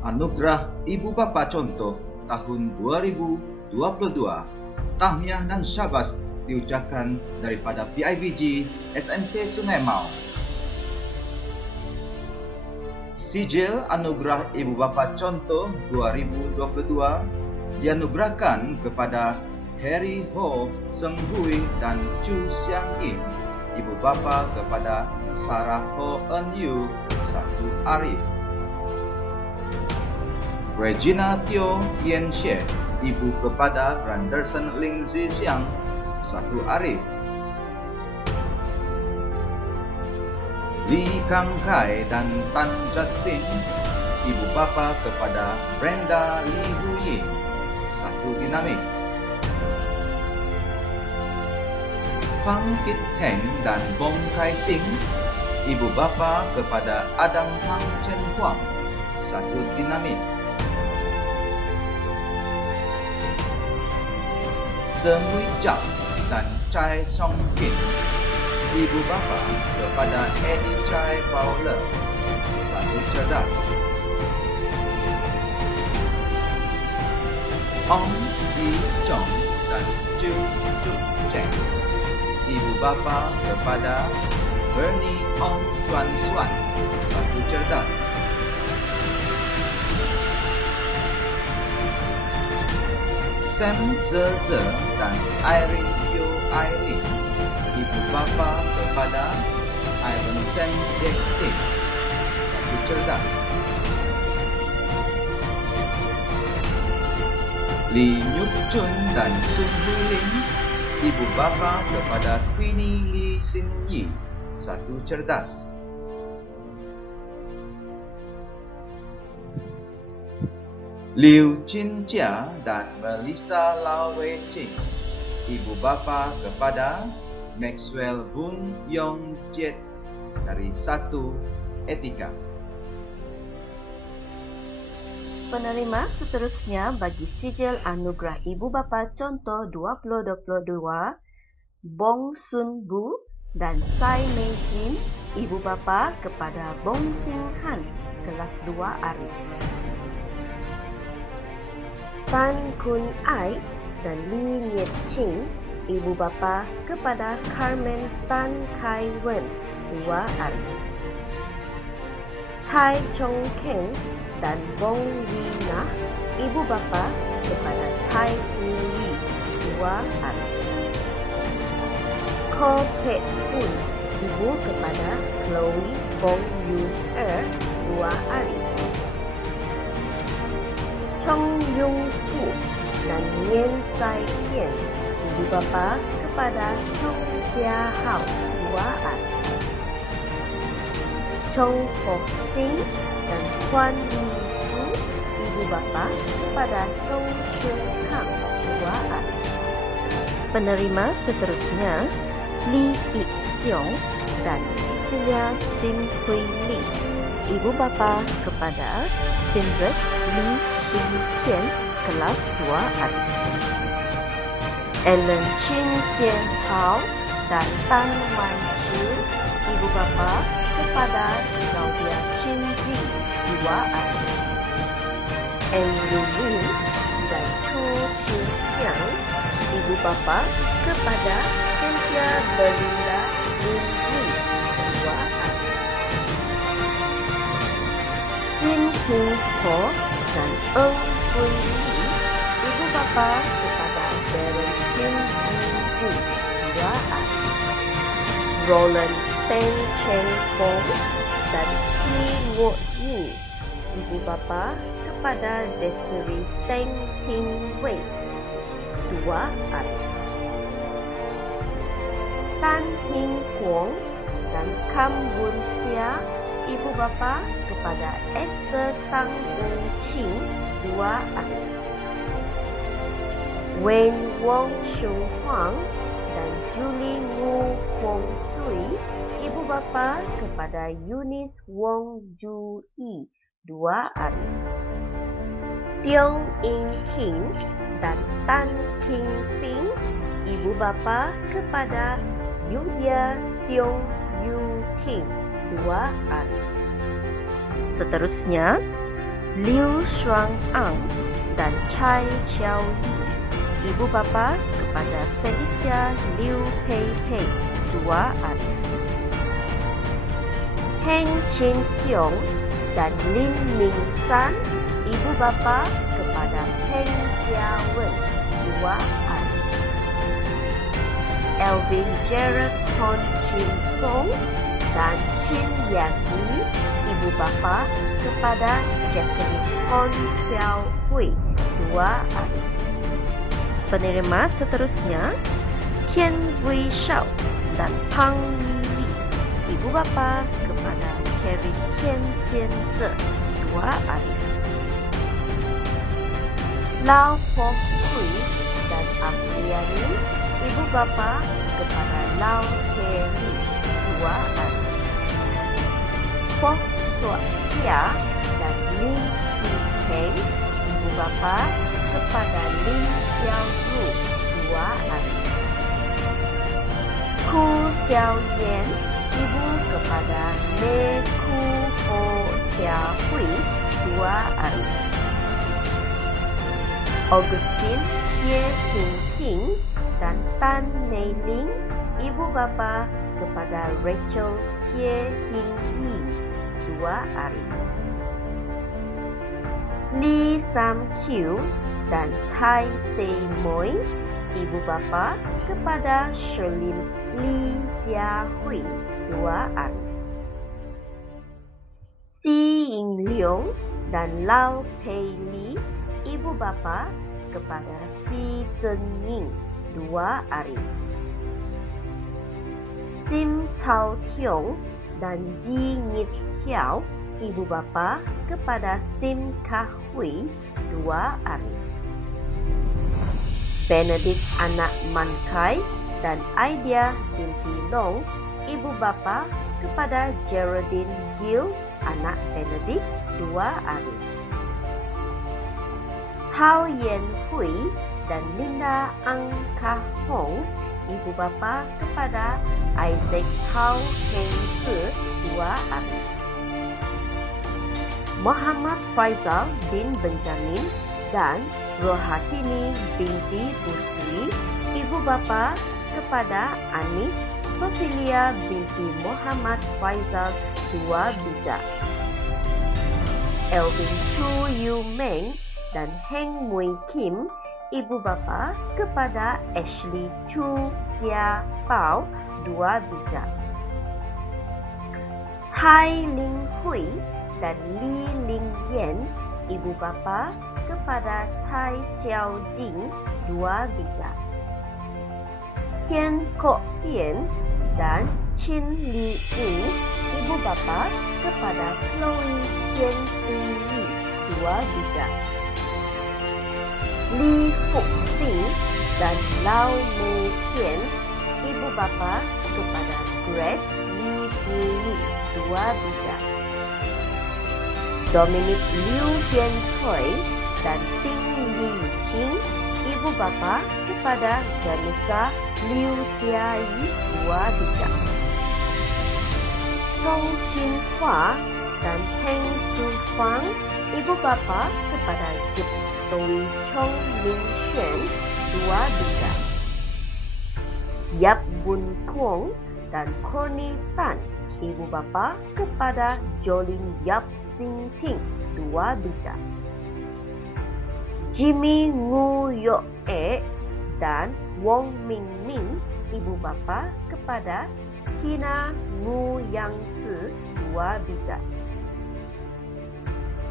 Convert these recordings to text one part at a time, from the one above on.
Anugerah Ibu Bapa Contoh tahun 2022. Tahniah dan syabas diucapkan daripada PIBG SMP Sungai Mau. Sijil Anugerah Ibu Bapa Contoh 2022 dianugerahkan kepada Harry Ho Seng Hui dan Chu Xiang Ying. Ibu bapa kepada Sarah Ho Eun Yu 1 Arif. Regina Teo Yen Xie, ibu kepada Granderson Ling Zi Xiang 1 Arif. Lee Kang Kai dan Tan Jat Bin, ibu bapa kepada Brenda Lee Hu Ying 1 Dinamik. Pang Kit Heng dan Bong Kai Sing, ibu bapa kepada Adam Hang Chen Huang 1 Dinamik. Semui Jap dan Chai Song Kin, ibu bapa kepada Eddie Chai Fowler 1 Cerdas. Ong Yi Chong dan Ju Zuk Cheng, ibu bapa kepada Bernie Ong Chuan Suan 1 Cerdas. Sam Zeze dan Irene Yo Aileen, ibu bapa kepada Ivan Sam Dek Dek 1 Cerdas. Lee Nyuk Chun dan Sun Hui Lim, ibu bapa kepada Queenie Lee Sin Yi 1 Cerdas. Liu Chin Chia dan Melissa Lau Wei Ching, ibu bapa kepada Maxwell Vun Yong Jet dari 1 Etika. Penerima seterusnya bagi Sijil Anugerah Ibu Bapa Contoh 2022, Bong Sun Bu dan Sai Mei Jin, ibu bapa kepada Bong Sing Han, kelas 2 Arif. Tan Kun Ai dan Lee Niet Ching, ibu bapa kepada Carmen Tan Kai Wen, 2 Arif. Chai Chong Ken dan Bong Wina, ibu bapa kepada Chai Ji Yi, 2 Arif. Ko Pek Hun, ibu kepada Chloe Bong Yun 2 Arif. Chong Yung Fu dan Yen Sai Kian, ibu bapa kepada Chong Jia Hao, 2 Arif. Chong Ho Sing dan Huan Yi Fu, ibu bapa kepada Chong Chun Kang, 2 Arif. Penerima seterusnya Lee Ik Xiong dan Cecilia Sim Hui Lee, ibu bapa kepada Sindret Lee Xin Qian, kelas 2 Arif. Ellen Chin Xian Chao dan Tan Wan Chiu, ibu bapa kepada Claudia Chin Ji, 2 Arif. Andrew Lin dan Chu Chin Xiang, ibu bapa kepada Cynthia Belinda Lin Li, 2 Arif. Jin King Ho dan Eng Hui Li, ibu bapa kepada Darren Kim Ji, 2 Arif. Roland Teng Cheng Fong dan Ki Wo Yi, ibu bapa kepada Desiree Teng Ting Wei, 2 Arif. Tan Hing Kwong dan Kam Bun Sia, ibu bapa kepada Esther Tang Ung Ching, 2 Arif. Wen Wong Shung Huang dan Julie Wu Hong Sui, ibu bapa kepada Eunice Wong Ju Yi, 2 Arif. Tiong In King dan Tan King Ping, ibu bapa kepada Yudia Tiong Yu King, 2 Arif. Seterusnya Liu Shuang Ang dan Chai Chiao Yi. Ibu bapa kepada Felicia Liu Pei Pei, 2 adik. Heng Chin Xiong dan Lin Ming San. Ibu bapa kepada Heng Jia Wen, 2 adik. Elvin Gerard Hon Chin Song dan Chin Yang Yi. Ibu bapa kepada Jacqueline Hon Xiao Hui, 2 adik. Penerima seterusnya Kian Wei Shao dan Pang Yi. Ibu bapa kepada Kevin Kian Xian Zhe, 2 adik. Lau Po Hui dan Afriani. Ibu bapa kepada Lau Ke Li, 2 adik. Po Suat Tia dan Lin Qi Peng. Ibu bapa kepada Lin Xiao Ru, 2 adik. Ku Xiao Yan. Ibu kepada Me Ku Ho Chia Hui, 2 adik. Augustine Ye Xin Ting dan Tan Mei Ling. Ibu bapa kepada Rachel Tie Hing Yi, 2 adik. Lee Sam Q dan Chai Sei Moi. Ibu bapa kepada Sherlyn Lee Jia Hui, 2 adik. Si Ying Leong dan Lau Pei Li. Ibu bapa kepada Si Zhen Ying, 2 adik. Sim Chao Tiong dan Ji Ngit Hiao. Ibu bapa kepada Sim Kah Hui, 2 adik. Benedict anak Mankai dan Aidia binti Long. Ibu bapa kepada Geraldine Gill anak Benedict, 2 adik. Chao Yen Hui dan Linda Ang Kah Hong. Ibu bapa kepada Isaac Chao Heng Se, 2 adik. Muhammad Faizal bin Benjamin dan Rohatini binti Busri. Ibu bapa kepada Anis Sofilia binti Muhammad Faizal, 2 bijak. Elvin Chu Yu Meng dan Heng Mui Kim. Ibu bapa kepada Ashley Chu Jia Pao, 2 bijak. Chai Ling Hui dan Li Ling Yan. Ibu bapa kepada Chai Xiao Jing, 2 bijak. Kian Kok Hien dan Chin Li Yu. Ibu bapa kepada Chloe Kian Sing Yi, 2 bijak. Li Fuk Sing dan Lau Mei Tian. Ibu bapa kepada Grace Li Hui, 2 bijak. Dominic Liu Jian Choi dan Ting Li Qing. Ibu bapa kepada Janissa Liu Jiayi, 2 bijak. Chong Chin Hua dan Peng Su Fang. Ibu bapa kepada Zoe Chong Min Xuan, 2 bijak. Yap Bun Kuong dan Connie Tan. Ibu bapa kepada Jolin Yap Sing Ting, 2 bijak. Jimmy Ngu Yok E dan Wong Ming Ming. Ibu bapa kepada Kina Ngu Yang Tzu, 2 bijak.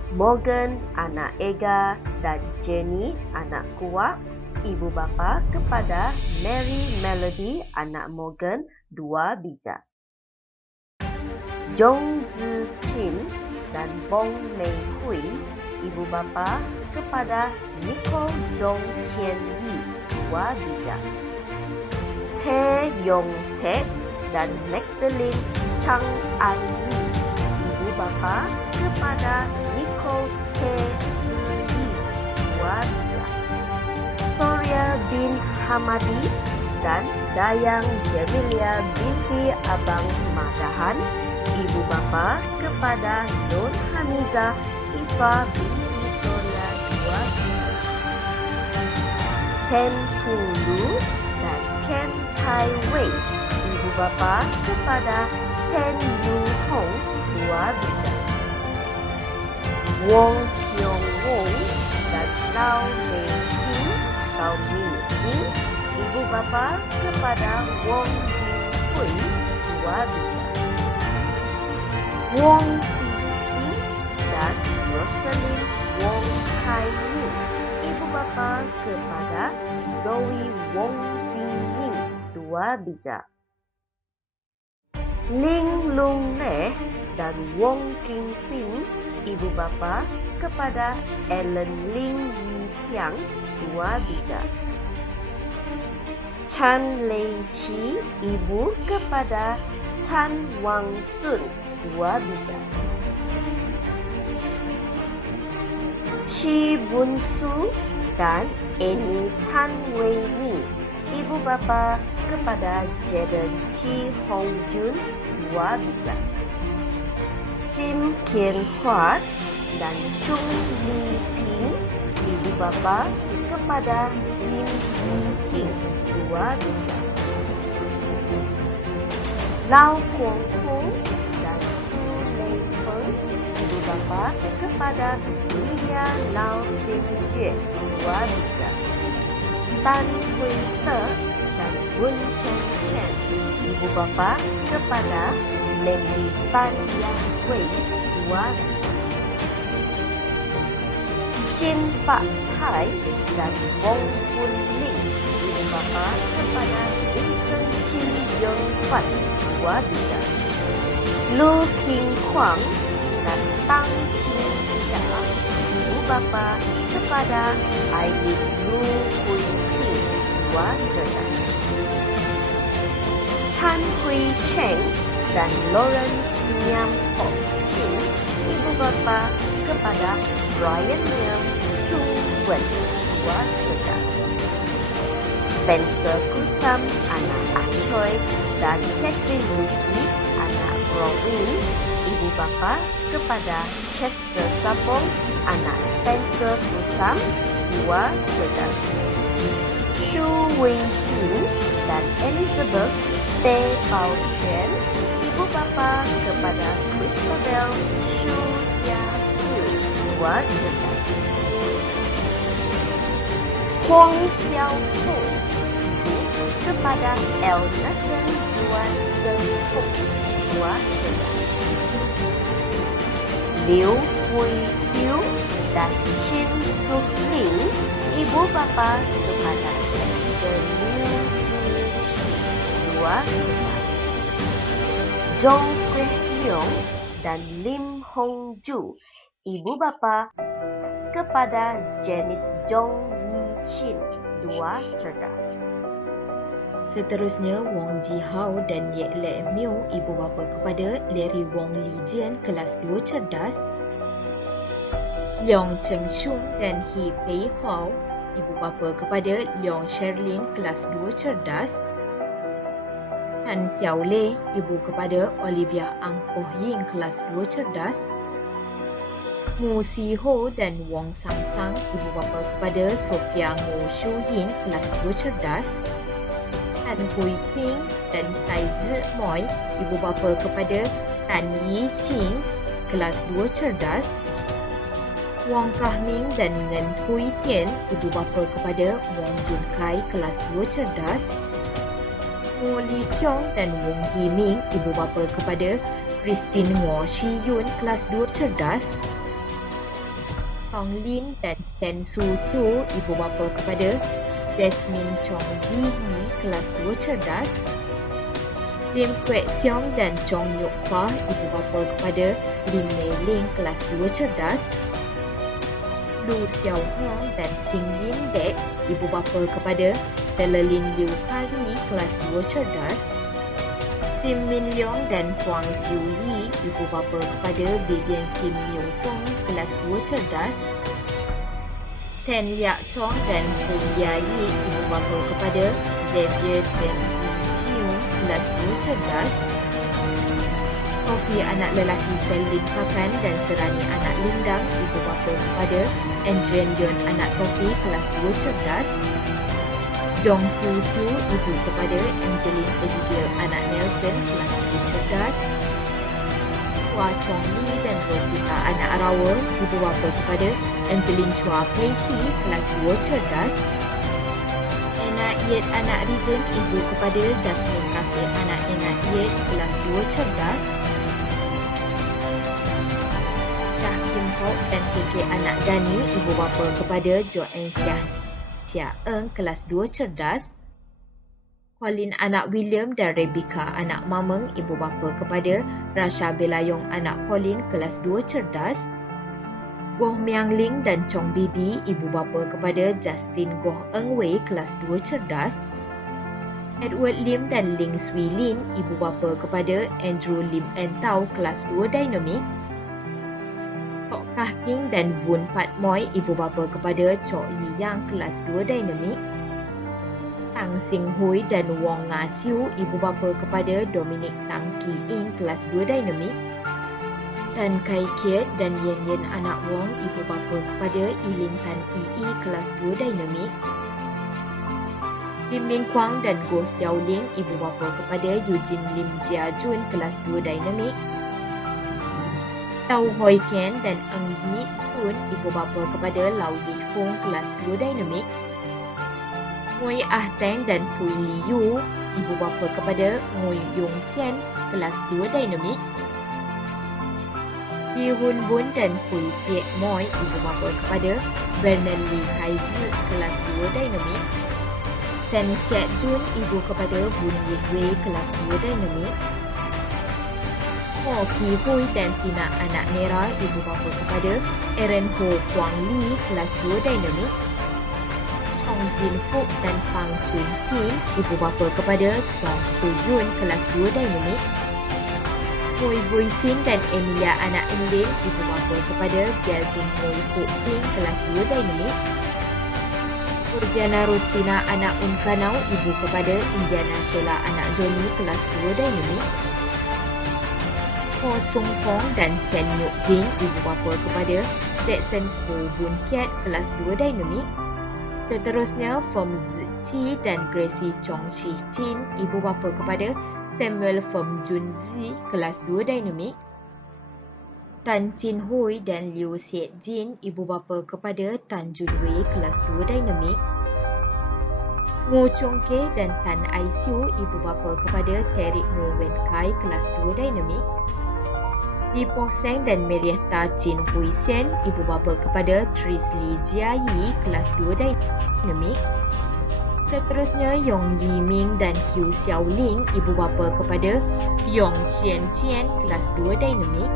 Morgan anak Ega dan Jenny anak Kuak. Ibu bapa kepada Mary Melody anak Morgan, 2 bijak. Zhong Zi Xin dan Bong Mei Hui. Ibu bapa kepada Nicole Zhong Qian Yi, 2 bijak. Tae Yong Taek dan Magdalene Chang Ai Yi. Ibu bapa kepada Nicole Tae Si Yi, 2 bijak. Surya bin Hamadi dan Dayang Jamilia binti Abang Madahan. Ibu bapa kepada Nur Hamiza Ifa bin Chen Pung Lu dan Chen Tai Wei. Ibu bapa kepada Chen Yu Hong, 2 bijak. Wong Pyong Wong dan Lau Mei Xin, kaum Ministri. Ibu bapa kepada Wong Jin Hui, 2 bijak. Wong Ti dan Rosalind Wong Hai Ning. Ibu bapa kepada Zoe Wong Jining, 2 bijak. Ling Lung Neh dan Wong King Ping. Ibu bapa kepada Ellen Ling Yi Xiang, 2 bijak. Chan Lei Chi, ibu kepada Chan Wang Sun, 2 bijak. Chi Bun Su dan Annie Chan Wei Ni. Ibu bapa kepada Jaden Chi Hong Jun, 2 bijak. Sim Kien Huat dan Chung Li Ping. Ibu bapa kepada Sim Yi King, 2 bijak. Lau Kuang Hong dan Su Lei Feng. Ibu bapa kepada Lilia Lau Sim Yue, 2 bijak. Tan Hui Te dan Wen Chen Chen. Ibu bapa kepada Lady Tan Yang Wei, 2 bijak. Chin Pak Tai dan Wong Kun Ling. Ibu bapa kepada Vincent Chin Yong Fan, 2 bijak. Lu King Huang dan Tang Chin Jia. Ibu bapa kepada Aileen Lu Hui Ting, 2 cerdas. Chan Hui Cheng dan Lawrence Ngiam Hok Shin. Ibu bapa kepada Brian Liam Chung Wen, 2 cerdas. Spencer Kusam, anak Ah Choi, dan Catherine Lucy, anak Robin. Ibu bapa kepada Chester Sapong, anak Spencer Kusam, 2 cerdas. Shu Wei Jin dan Elizabeth Teh Pao Chen. Ibu bapa kepada Christabel Shu Jia Siu, 2 cerdas. Huang Xiao Feng, ibu kepada El Nathan Juan Zeng Feng, 2 cerdas. Liu Hui Qiu dan Chin Suk Ling. Ibu bapa kepada Dexter Liu Hui, 2 cerdas. Zhong Kweh Leong dan Lim Hong Ju. Ibu bapa kepada Janice Zhong Yi Chin, 2 cerdas. Seterusnya, Wong Ji Hao dan Ye Le Miu, ibu bapa kepada Larry Wong Li Jian, kelas 2 cerdas. Leong Cheng Shun dan He Pei Hao, ibu bapa kepada Leong Sherlyn, kelas 2 cerdas. Tan Xiao Lei, ibu kepada Olivia Ang Poh Ying, kelas 2 cerdas. Mu Si Ho dan Wong Sang Sang, ibu bapa kepada Sophia Ngo Shu Yin, kelas 2 cerdas. Tan Hui Ping dan Sai Zi Moi, ibu bapa kepada Tan Yi Jing, kelas 2 cerdas. Wong Kah Ming dan Ngen Hui Tian, ibu bapa kepada Wong Jun Kai, kelas 2 cerdas. Mo Li Kiong dan Wong Hee Ming, ibu bapa kepada Christine Ngo Shi Yun, kelas 2 cerdas. Tong Lin dan Chen Su Tu, ibu bapa kepada Jasmine Chong Zi Yi, kelas 2 cerdas. Lim Kwek Siong dan Chong Nyuk Fah, ibu bapa kepada Lim Mei Ling, kelas 2 cerdas. Lu Xiao Hong dan Ting Yin Dek, ibu bapa kepada Telalin Liu Kari, kelas 2 cerdas. Sim Min Leong dan Huang Xiu Yi, ibu bapa kepada Vivian Sim Miu Fong, kelas 2 cerdas. Ten Liak Chong dan Hu Ya Yi, ibu bapa kepada Xavier Ten Chiu, kelas 2 cerdas. Tofi anak lelaki Selin Kakan dan Serani anak Lindang, ibu bapa kepada Andrian Yon anak Tofi, kelas 2 cerdas. Jong Siu Siu, ibu kepada Angeline Abigail anak Nelson, kelas 2 cerdas. Hua Chong Li dan Rosita anak Rawa, ibu bapa kepada Angeline Chua Pei Ki, kelas 2 cerdas. Anna Yet anak Rijen, ibu kepada Jasmine Kasih anak Anna Yet, kelas 2 cerdas. Syah Kim Hock dan KK anak Dani, ibu bapa kepada Joanne Chia Eng, kelas 2 cerdas. Colin anak William dan Rebecca anak Mameng, ibu bapa kepada Rasha Belayong anak Colin, kelas 2 cerdas. Goh Miang Ling dan Chong Bibi, ibu bapa kepada Justin Goh Eng Wei, kelas 2 cerdas. Edward Lim dan Ling Swee Lin, ibu bapa kepada Andrew Lim Entau, kelas 2 dinamik. Kok Kah King dan Vun Pat Moy, ibu bapa kepada Chok Yi Yang, kelas 2 dinamik. Tang Sing Hui dan Wong Nga Siu, ibu bapa kepada Dominic Tang Ki In, kelas 2 dinamik. Tan Kai Kiat dan Yen Yen anak Wong, ibu bapa kepada Ilin Tan Yi, kelas 2 dinamik. Lim Ming Kwang dan Goh Xiao Ling, ibu bapa kepada Eugene Lim Jia Jun, kelas 2 dinamik. Tau Hoi Ken dan Eng Nit Kun, ibu bapa kepada Lau Yi Fung, kelas 2 dinamik. Ngui Ah Teng dan Pui Li Yu, ibu bapa kepada Ngui Yung Sian, kelas 2 dinamik. Lee Hun Bun dan Pui Siet Moy, ibu bapa kepada Vernon Lee Kai Zi, kelas 2 dinamik. Tan Siat Jun, ibu kepada Bun Yik Wei, kelas 2 dinamik. Ho Ki Hui dan Sina anak Merah, ibu bapa kepada Aaron Ho Kwang Lee, kelas 2 dinamik. Chong Jin Fuk dan Pang Chun Tin, ibu bapa kepada Chong Fu Yun, kelas 2 dinamik. Hui Vui Sin dan Emilia anak Enlin, ibu bapa kepada Galvin Hui Fuk Ping, kelas 2 dinamik. Urziana Rustina anak Un Kanau, ibu kepada Indiana Sheila anak Johnny, kelas 2 dinamik. Ho Sung Fong dan Chen Nyuk Jing, ibu bapa kepada Jackson Ho Bun Kiat, kelas 2 dinamik. Seterusnya, Fem Zi Chi dan Gracie Chong Shi Chin, ibu bapa kepada Samuel Fem Jun Zi, kelas 2 dinamik. Tan Chin Hui dan Liu Siet Jin, ibu bapa kepada Tan Jun Wei, kelas 2 dinamik. Ngo Chong Ke dan Tan Ai Siu, ibu bapa kepada Terry Ngo Wen Kai, kelas 2 dinamik. Li Po Seng dan Marietta Chin Hui Sen, ibu bapa kepada Tris Lee Jia Yi, kelas 2 dinamik. Seterusnya, Yong Yi Ming dan Qiu Xiao Ling, ibu bapa kepada Yong Qian Qian, kelas 2 dinamik.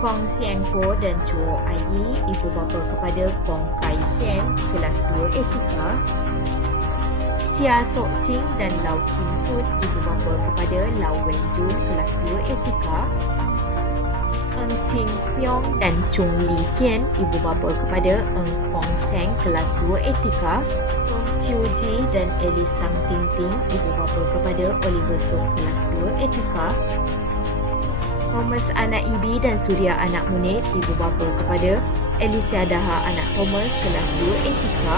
Kong Siang Po dan Chuo Ayi, ibu bapa kepada Kong Kai Shen, kelas 2 etika. Chia Sok Ching dan Lau Kim Sun, ibu bapa kepada Lau Wen Jun, kelas 2 etika. Eng Ching Fyong dan Chung Li Kian, ibu bapa kepada Eng Fong Cheng, kelas 2 etika. Song Chiu Ji dan Alice Tang Ting Ting, ibu bapa kepada Oliver Song, kelas 2 etika. Thomas anak Ibi dan Surya anak Munib, ibu bapa kepada Alicia Daha anak Thomas, kelas 2 etika.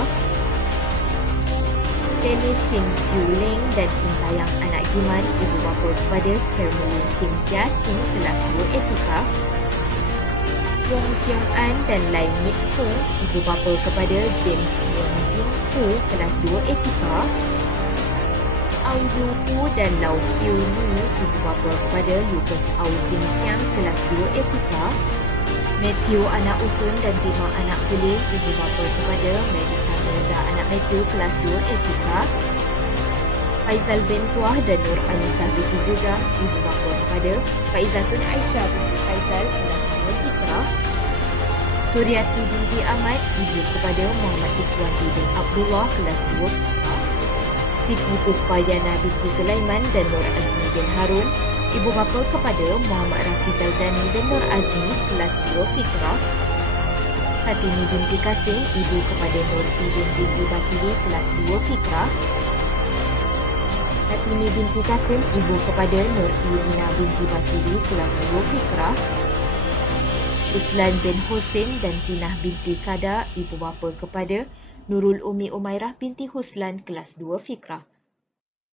Dennis Sim Chiu Ling dan Intayang anak Giman, ibu bapa kepada Carmelin Sim Jia Sing, kelas 2 etika. Wong Xiong An dan Lai Ngit Fu, ibu bapa kepada James Wong Jin Fu, kelas 2 etika. Au Yu Fu dan Lau Kiu Ni, ibu bapa kepada Lucas Au Jin Siang, kelas 2 etika. Matthew anak Usun dan Timah anak Kulit, ibu bapa kepada Melissa Melda anak Matthew, kelas 2 etika. Faizal bin Tuah dan Nur Anisah binti Bujang, ibu bapa kepada Faizatun Aisyah binti Faizal, kelas 2 etika. Suryati binti Ahmad, ibu kepada Muhammad Iswandi bin Abdullah, kelas 2 etika. Siti Puspayana binti Sulaiman dan Nur Azmi bin Harun, ibu bapa kepada Muhammad Rafizal Dani bin Nur Azmi, kelas 2 fikrah. Fatini binti Kasim, ibu kepada Nur Idin binti Basili, kelas 2 fikrah. Fatini binti Kasim, ibu kepada Nur Irina binti Basili, kelas 2 fikrah. Ruslan bin Husin dan Tinah binti Kada, ibu bapa kepada Nurul Umi Umairah binti Huslan kelas 2 Fikrah.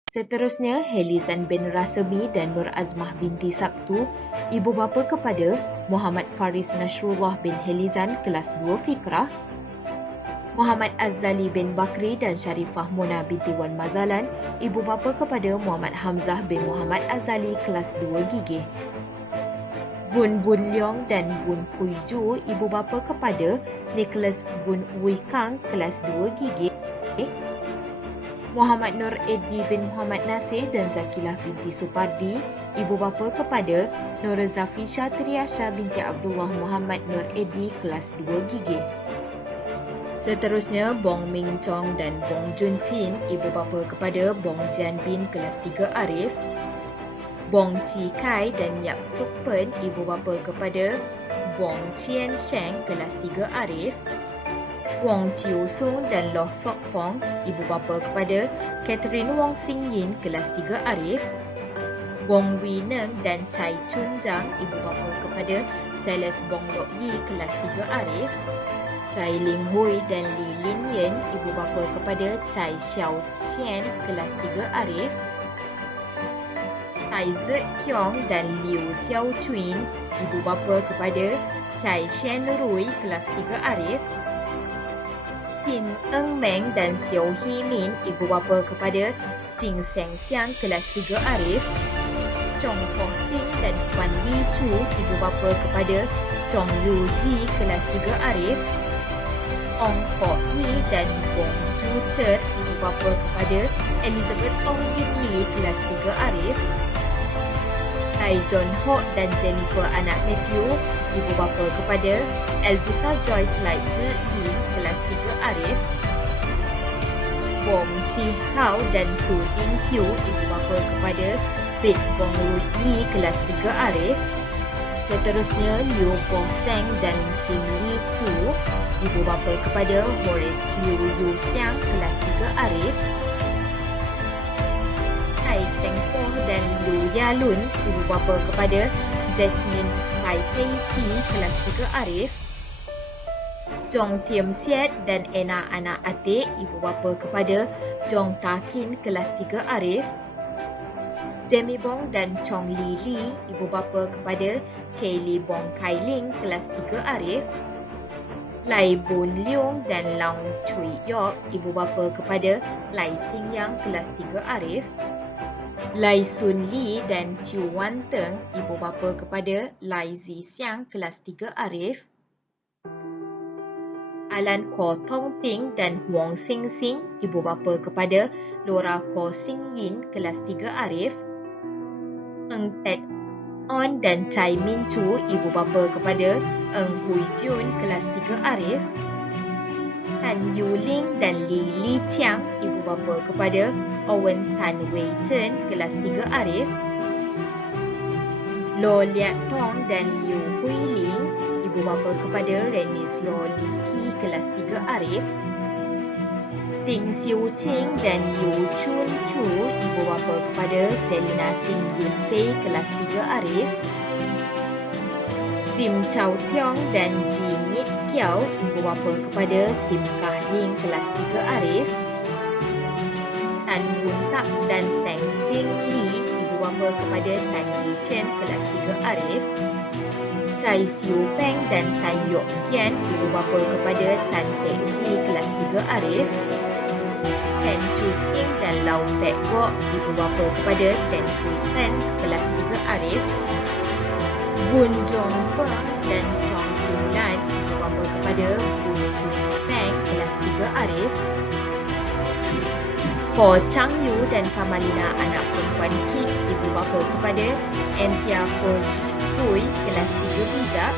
Seterusnya, Helizan bin Rasemi dan Nur Azmah binti Sabtu, ibu bapa kepada Muhammad Faris Nasrullah bin Helizan kelas 2 Fikrah. Muhammad Azzali bin Bakri dan Sharifah Mona binti Wan Mazalan, ibu bapa kepada Muhammad Hamzah bin Muhammad Azzali kelas 2 Gigih. Vun Bun Leong dan Vun Pui Ju, ibu bapa kepada Nicholas Vun Wui Kang kelas 2 Gigih. Muhammad Nur Eddi bin Muhammad Nasir dan Zakilah binti Supardi, ibu bapa kepada Nur Zafisha Triasha binti Abdullah Muhammad Nur Eddi kelas 2 Gigih. Seterusnya, Bong Ming Chong dan Bong Jun Chin, ibu bapa kepada Bong Jian Bin kelas 3 Arif. Bong Chi Kai dan Yap Suk Pen, ibu bapa kepada Bong Chien Sheng kelas 3 Arif. Wong Chiu Sung dan Loh Sok Fong, ibu bapa kepada Catherine Wong Sing Yin kelas 3 Arif. Wong Wei Neng dan Chai Chun Jang, ibu bapa kepada Celeste Bong Lok Yi kelas 3 Arif. Chai Ling Hui dan Li Lin Yen, ibu bapa kepada Chai Xiao Chen kelas 3 Arif. Chai Zhe Kiong dan Liu Xiao Chuin, ibu bapa kepada Chai Shen Rui kelas 3 Arif. Tin Eng Meng dan Xiao Hi Min, ibu bapa kepada Jing Seng Xiang kelas 3 Arif. Chong Fong Sing dan Wan Li Chu, ibu bapa kepada Chong Yu Ji kelas 3 Arif. Ong Kok Yi dan Bong Ju Cher, ibu bapa kepada Elizabeth Ong Yit Lee kelas 3 Arif. Tai John Ho dan Jennifer anak Matthew, ibu bapa kepada Elvisa Joyce Lai Zhi Lee kelas 3 Arif. Bong Chi Hao dan Su Ding Q, ibu bapa kepada Pit Bong Rui Yi kelas 3 Arif. Seterusnya, Liu Po Seng dan Sim Li Tu, ibu bapa kepada Horace Liu Yu Xiang kelas 3 Arif. Tsai Teng Po dan Liu Ya Lun, ibu bapa kepada Jasmine Sai Pei Chi kelas 3 Arif. Jong Tiem Siet dan Ena anak atik, ibu bapa kepada Jong Takin kelas 3 Arif. Jamie Bong dan Chong Li Li, ibu bapa kepada Kaylee Bong Kai Ling kelas 3 Arif. Lai Bun Leong dan Long Chui Yok, ibu bapa kepada Lai Ching Yang kelas 3 Arif. Lai Sun Li dan Chiu Wan Teng, ibu bapa kepada Lai Zi Xiang kelas 3 Arif. Alan Ko Tong Ping dan Wong Sing Sing, ibu bapa kepada Laura Ko Sing Yin kelas 3 Arif. Eng Ted On dan Chai Min Chu, ibu bapa kepada Eng Hui Jun kelas 3 Arif. Tan Yu Ling dan Li Li Chiang, ibu bapa kepada Owen Tan Wei Chen kelas 3 Arif. Lo Liat Tong dan Liu Hui Ling, ibu bapa kepada Renis Lo Li Ki kelas 3 Arif. Ting Xiu Ching dan Yu Chun Chu, ibu bapa kepada Selina Ting Yun Fei kelas 3 Arif. Sim Chow Tiong dan Ji Ngit Kiao, ibu bapa kepada Sim Kah Ling kelas 3 Arif. Tan Bun Tak dan Tang Xin Li, ibu bapa kepada Tan Yi Shen kelas 3 Arif. Chai Siu Peng dan Tan Yok Kian, ibu bapa kepada Tan Teng Ji kelas 3 Arif. Tan Chu Ping dan Lau Pek Wok, ibu bapa kepada Tan Hui Tan kelas 3 Arif. Vun Jong Peng dan Chong Siu Lan, ibu bapa kepada Vun Chun Seng kelas 3 Arif. Ho Chang Yu dan Kamalina anak perempuan Kit, ibu bapa kepada Anthea Ho Hui kelas 3 Bijak.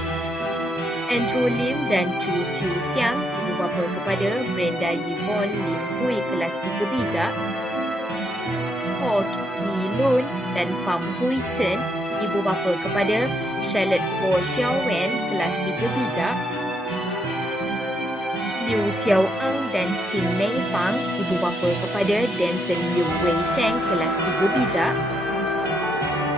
Andrew Lim dan Chu Chiu Xiang, ibu bapa kepada Brenda Yvonne Lim Hui kelas 3 Bijak. Ho Ki Lun dan Pham Hui Chen, ibu bapa kepada Charlotte Ho Xiao Wen kelas 3 Bijak. Liu Xiao Eng dan Chin Mei Fang, ibu bapa kepada Denson Liu Wei Sheng kelas 3 Bijak.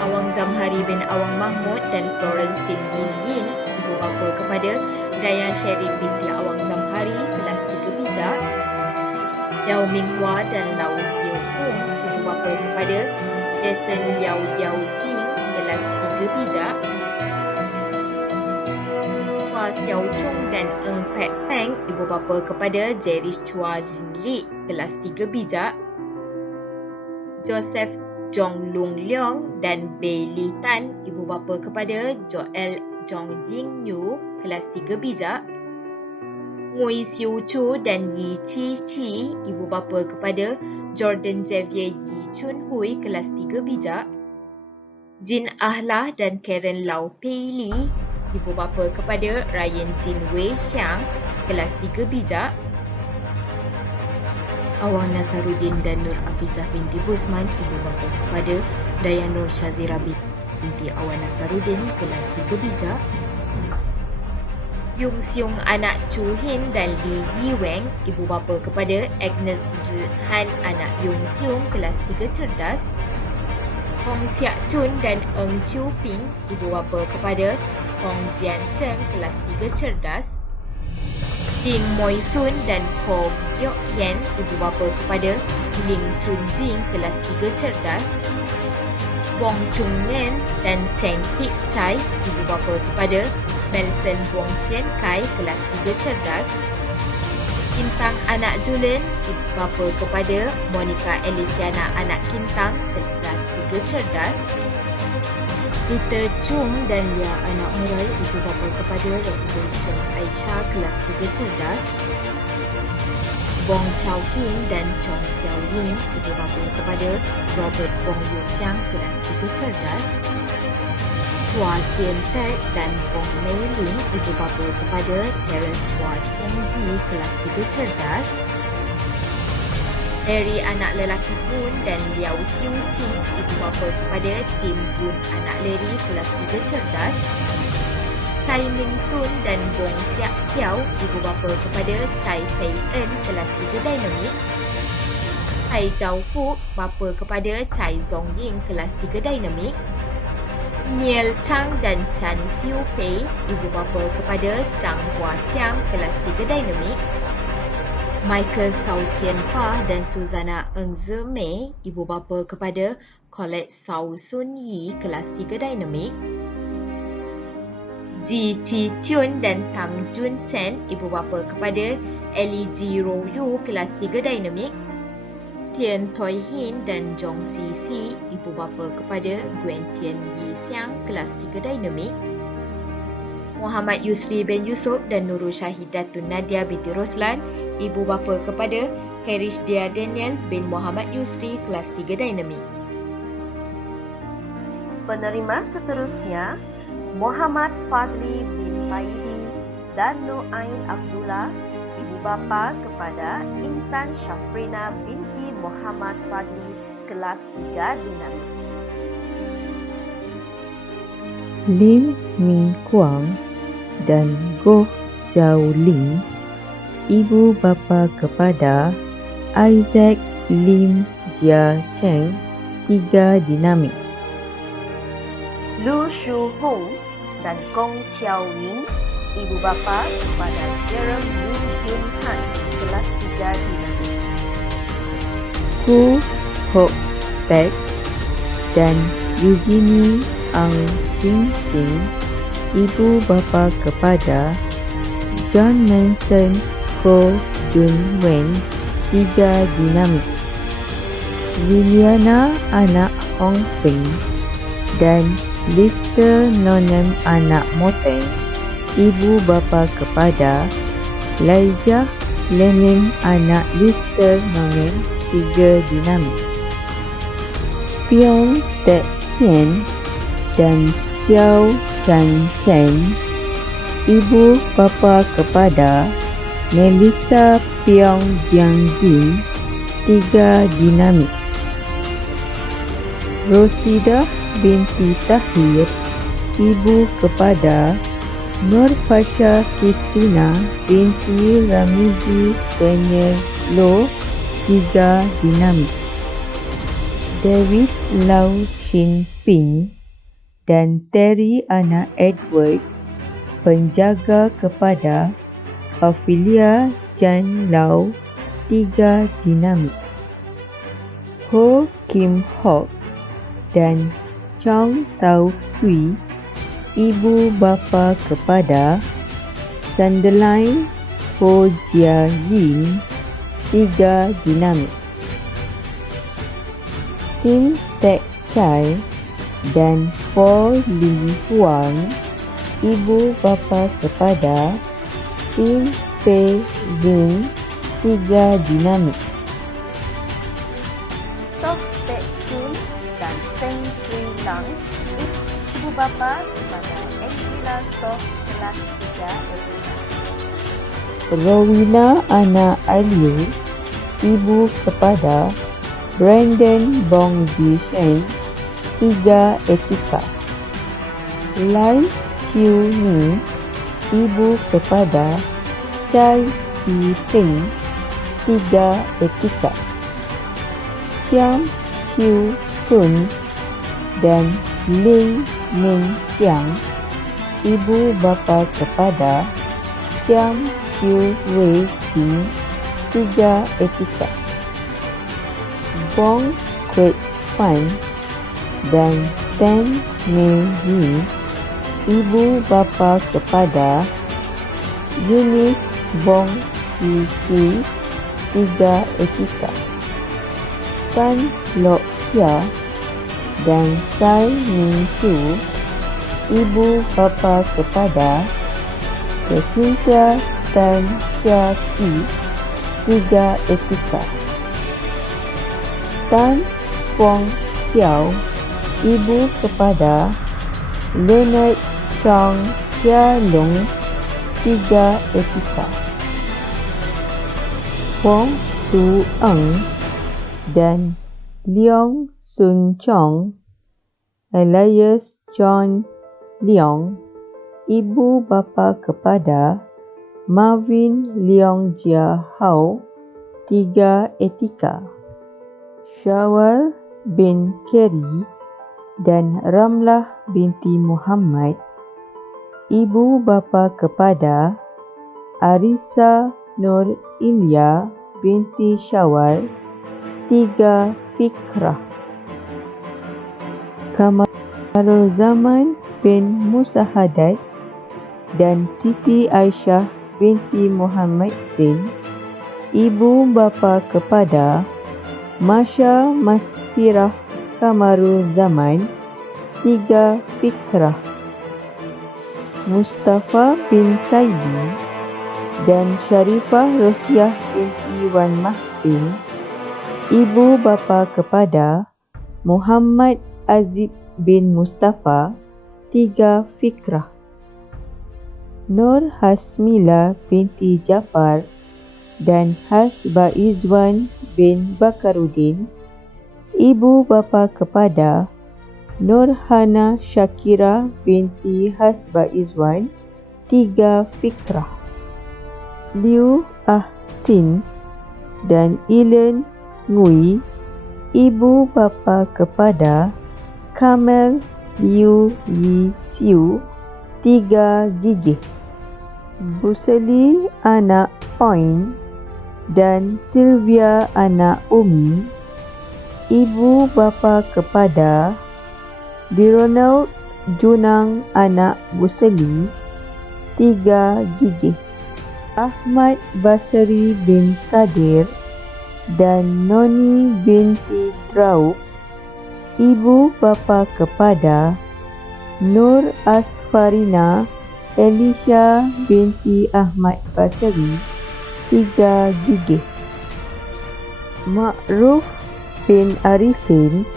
Awang Zamhari bin Awang Mahmud dan Florence Sim Yin Yin, ibu bapa kepada Dayan Sherin binti Awang Zamhari kelas 3 Bijak. Liao Minghua dan Lau Xiu Hung, ibu bapa kepada Jason Liao Liao Jing, kelas 3 bijak. Hua Xiao Chung dan Eng Pek Peng, ibu bapa kepada Jerish Chua Jin Li, kelas 3 bijak. Joseph Zhong Lung Leong dan Bailey Tan, ibu bapa kepada Joel Zhong Ying Yu, kelas 3 bijak. Ngui Xiu Chu dan Yi Chi Chi, ibu bapa kepada Jordan Xavier Yi Chun Hui, kelas 3 bijak. Jin Ahlah dan Karen Lau Pei Li, ibu bapa kepada Ryan Jin Wei Xiang, kelas 3 bijak. Awang Nasaruddin dan Nur Afizah binti Busman, ibu bapa kepada Dayan Nur Shazira binti Awang Nasaruddin, kelas 3 bijak. Yung Seung anak Chu Hin dan Li Yi Weng, ibu bapa kepada Agnes Zihan anak Yung Seung, kelas 3 cerdas. Hong Siak Chun dan Eng Chiu Ping, ibu bapa kepada Hong Jian Cheng, kelas 3 cerdas. Lin Moi Sun dan Ho Gyok Yen, ibu bapa kepada Ling Chun Jing, kelas 3 cerdas. Wong Chung Nen dan Cheng Pik Chai, ibu bapa kepada Melson Wong Chien Kai, kelas 3 cerdas. Kintang anak Julen, ibu bapa kepada Monica Elisiana anak Kintang, kelas 3 cerdas. Peter Chung dan Lia anak Murai, ibu bapa kepada Rachel Chung Aisyah, kelas 3 cerdas. Bong Chao King dan Chong Xiao Ying, ibu bapa kepada Robert Bong Yu Xiang, kelas 3 cerdas. Chua Tien Tek dan Bong Mei Ling, ibu bapa kepada Terence Chua Cheng Ji, kelas 3 cerdas. Harry anak lelaki Bun dan Liao Xiu Chi, ibu bapa kepada Tim Bun anak Larry, kelas 3 cerdas. Chai Ming Sun dan Bong Siak Kiao, ibu bapa kepada Chai Fei En, kelas 3 dinamik. Chai Zhao Fu, bapa kepada Chai Zong Ying, kelas 3 dinamik. Niel Chang dan Chan Xiu Pei, ibu bapa kepada Chang Hua Chiang, kelas 3 dinamik. Michael Sao Tian Fa dan Susanna Eng Ze Mei, ibu bapa kepada Colette Sao Sun Yi, kelas 3 dinamik. Ji Chi Chun dan Tam Jun Chen, ibu bapa kepada Ellie Ji Ro Yu, kelas 3 dinamik. Tian Toi Hin dan Jong Si Si, ibu bapa kepada Gwen Tian Yi Xiang, kelas 3 dinamik. Muhammad Yusri bin Yusuf dan Nurul Syahidatun Nadia binti Roslan, ibu bapa kepada Harish Dia Daniel bin Muhammad Yusri, kelas 3 dinamik. Penerima seterusnya, Muhammad Fadli bin Faidi dan Nu'ain Abdullah, ibu bapa kepada Intan Syafrina binti Muhammad Fadli, kelas 3 dinamik. Lim Ming Kuang dan Goh Xiao Ling, ibu bapa kepada Isaac Lim Jia Cheng, 3 dinamik. Lu Shu Hong dan Gong Qiao Ying, ibu bapa kepada Jerome Lim Bin Han, kelas 3 dinamik. Hu Hok Tek dan Eugenie Ang Jing Jing, ibu bapa kepada John Manson Ko Jun Wen, 3 dinamik. Liliana anak Hong Ping dan Lister Nonem anak Moteng, ibu bapa kepada Laijah Leming anak Lister Nonem, 3 dinamik. Piong Tek Kien dan Xiao Chan Chen, ibu bapa kepada Melissa Piong Jiangzi, 3 dinamik. Rosidah binti Tahir, ibu kepada Nur Fasha Kristina binti Ramizi Daniel Lo, 3 dinamik. David Lau Shin Ping dan Terry anak Edward, penjaga kepada Ophelia Jan Lau, 3 dinamik. Ho Kim Hock dan Chong Tau Hui, ibu bapa kepada Sunderline Ho Jia Yin, 3 dinamik. Sin Tek Chai dan Paul Li Huang, ibu bapa kepada Sin Pei Ying, 3 dinamik. Sok Tek Chun dan Feng Shui Lang, ibu bapa kepada Angela Sok kelas 3 etika. Rowena Ana Aliu, ibu kepada Brandon Bong Ji Shen, 3 etika. Lai Chiu Ni, ibu kepada Chai Si Peng, 3 etika. Chiam Chiu Kun dan Ling Ming Xiang, ibu bapa kepada Chiam Chiu Wei Jing, 3 etika. Bong Kwek Fan dan Tan Mei Yi, ibu bapa kepada Eunice Bong Chi Chi, 3 etika. Tan Lok Hia dan Sai Ming Chu, ibu bapa kepada Cynthia Tan Xia Qi, 3 etika. Tan Fong Xiao, ibu kepada Leonard Chong Chia Long, 3 etika. Wong Su Eng dan Leong Sun Chong alias John Leong, ibu bapa kepada Marvin Leong Jia Hao, 3 etika. Syawal bin Kerry dan Ramlah binti Muhammad, ibu bapa kepada Arisa Nur Ilya binti Syawal, 3 fikrah. Kamarul-Zaman bin Musahadat dan Siti Aisyah binti Muhammad Zain, ibu bapa kepada Masya Masfirah Kamarul-Zaman, 3 fikrah. Mustafa bin Saidi dan Sharifah Rosiah binti Wan Mahsin, ibu bapa kepada Muhammad Azib bin Mustafa, 3 fikrah. Nur Hasmila binti Jafar dan Hasba Izwan bin Bakaruddin, ibu bapa kepada Nurhana Shakira binti Hasba Izwan, 3 fikrah. Liu Ah Sin dan Ilen Ngui, ibu bapa kepada Kamel Liu Yi Siu, 3 gigih. Buseli anak Point dan Sylvia anak Umi, ibu bapa kepada Dironald Junang anak Buseli, 3 gigih. Ahmad Basri bin Kadir dan Noni binti Draub, ibu bapa kepada Nur Asfarina Elisha binti Ahmad Basri, 3 gigih. Ma'ruf bin Arifin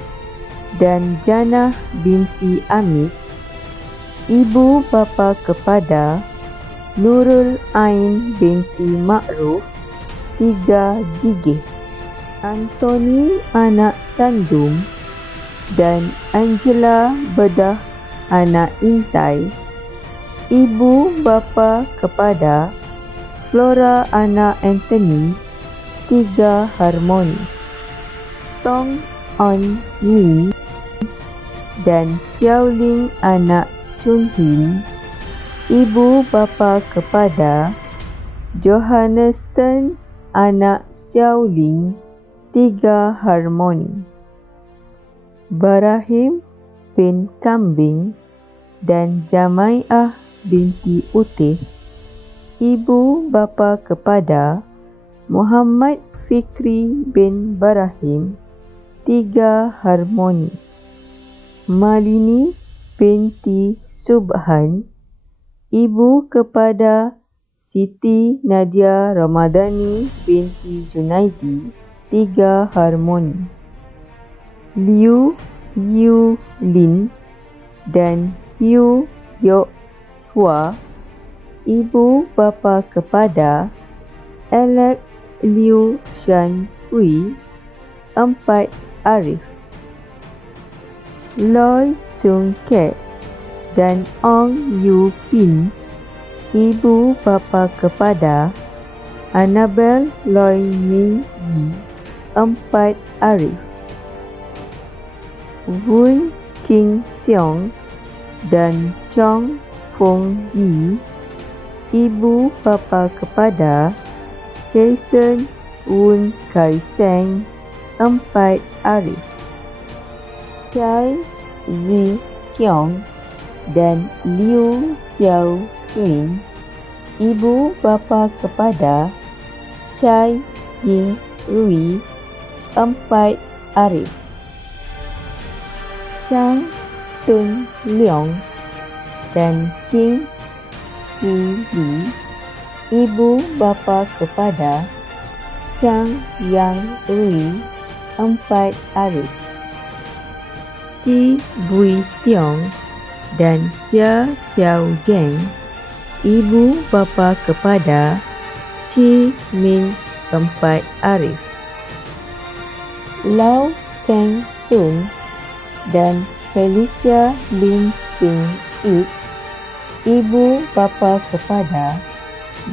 dan Janah binti Amit, ibu bapa kepada Nurul Ain binti Ma'ruf, 3 gigih. Anthony anak Sandum dan Angela Bedah anak Intai, ibu bapa kepada Flora anak Anthony, 3 harmoni. Tong On Yi dan Xiaoling anak Chun Hin, ibu bapa kepada Johanneston anak Xiao Ling, 3 harmoni. Barahim bin Kambing dan Jamaiah binti Utih, ibu bapa kepada Muhammad Fikri bin Barahim, 3 harmoni. Malini binti Subhan, ibu kepada Siti Nadia Ramadhani binti Junaidi, 3 harmoni. Liu Yu Lin dan Yu Yok Hua, ibu bapa kepada Alex Liu Shan Hui, 4 arif. Loi Sung Ket dan Ong Yu Pin, ibu bapa kepada Annabel Loi Ming Yi, 4 arif. Wun King Seong dan Chong Fung Yi, ibu bapa kepada Kaisen Wun Kai Seng, 4 arif. Chai Zi Kiong dan Liu Xiao Yun, ibu bapa kepada Chai Ying Rui, 4 arif. Chang Tun Leong dan King Hui Li, ibu bapa kepada Chang Yang Rui, 4 arif. Chi Bui Tiong dan Xia Xiao Zheng, ibu bapa kepada Chi Min, 4 arif. Lau Keng Sun dan Felicia Lin Ping It, ibu bapa kepada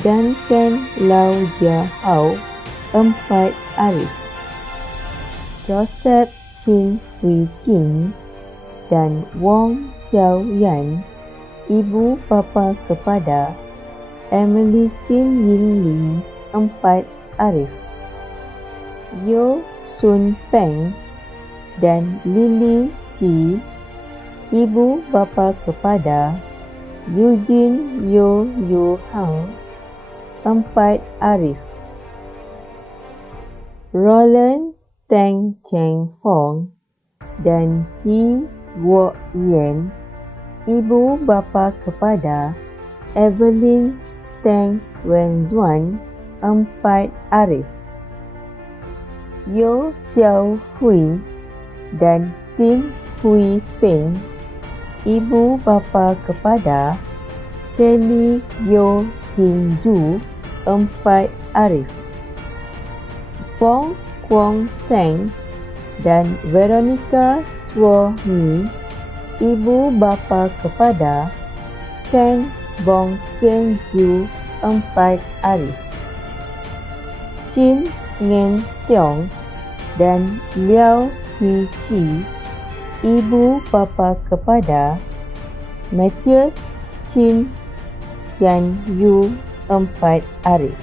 Duncan Lau Jia Hao, 4 arif. Joseph Chin Hui King dan Wong Xiao Yan, ibu bapa kepada Emily Chin Ying Lin, 4 arif. Yo Sun Peng dan Lily Chi, ibu bapa kepada Eugene Yo Yu Hang, 4 arif. Roland Teng Cheng Fong dan He Guo Yen, ibu bapa kepada Evelyn Teng Wen Zuan, 4 arif. Yo Xiao Hui dan Sim Hui Peng, ibu bapa kepada Kelly Yo Jin Ju, 4 arif. Fong Kwong Seng dan Veronica Chuo Mi, ibu bapa kepada Ken Bong Chen Ju, 4 arif. Chin Ngeng Seong dan Liao Hui Chi, ibu bapa kepada Matthias Chin Yan Yu, 4 arif.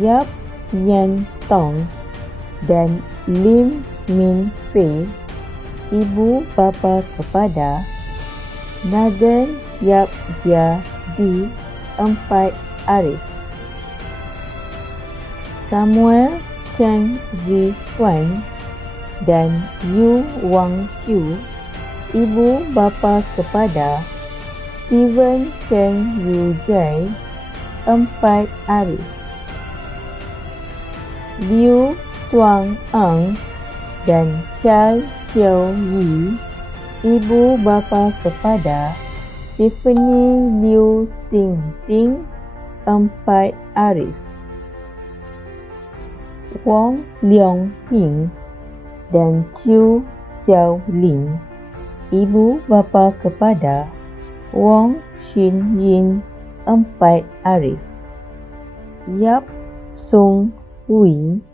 Yap Yan Tong dan Lim Min Fei, ibu bapa kepada Nathan Yap Jia Di, 4 arif. Samuel Cheng Zi Huan dan Yu Wang Chiu, ibu bapa kepada Steven Cheng Yu Jai, 4 arif. Liu Xuang Ang dan Chai Xiao Yi, ibu bapa kepada Tiffany Liu Ting Ting, 4 arif. Wong Leong Ping dan Chiu Xiao Ling, ibu bapa kepada Wong Shin Yin, 4 arif. Yap Sung Hui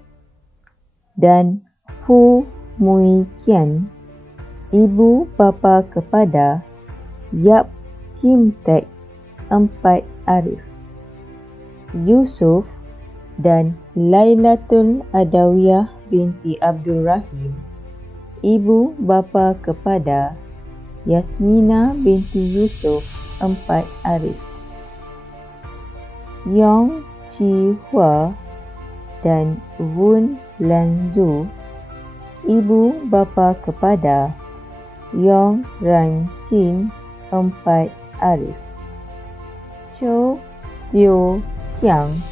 dan Fu Mui Kian, ibu bapa kepada Yap Kim Tek, 4 arif. Yusuf dan Lailatul Adawiyah binti Abdul Rahim, ibu bapa kepada Yasmina binti Yusuf 4 Arif, Yong Chi Hua dan Wun Lanzu, ibu bapa kepada Yong Ran Chin 4 Arif, Cho Teo Kiang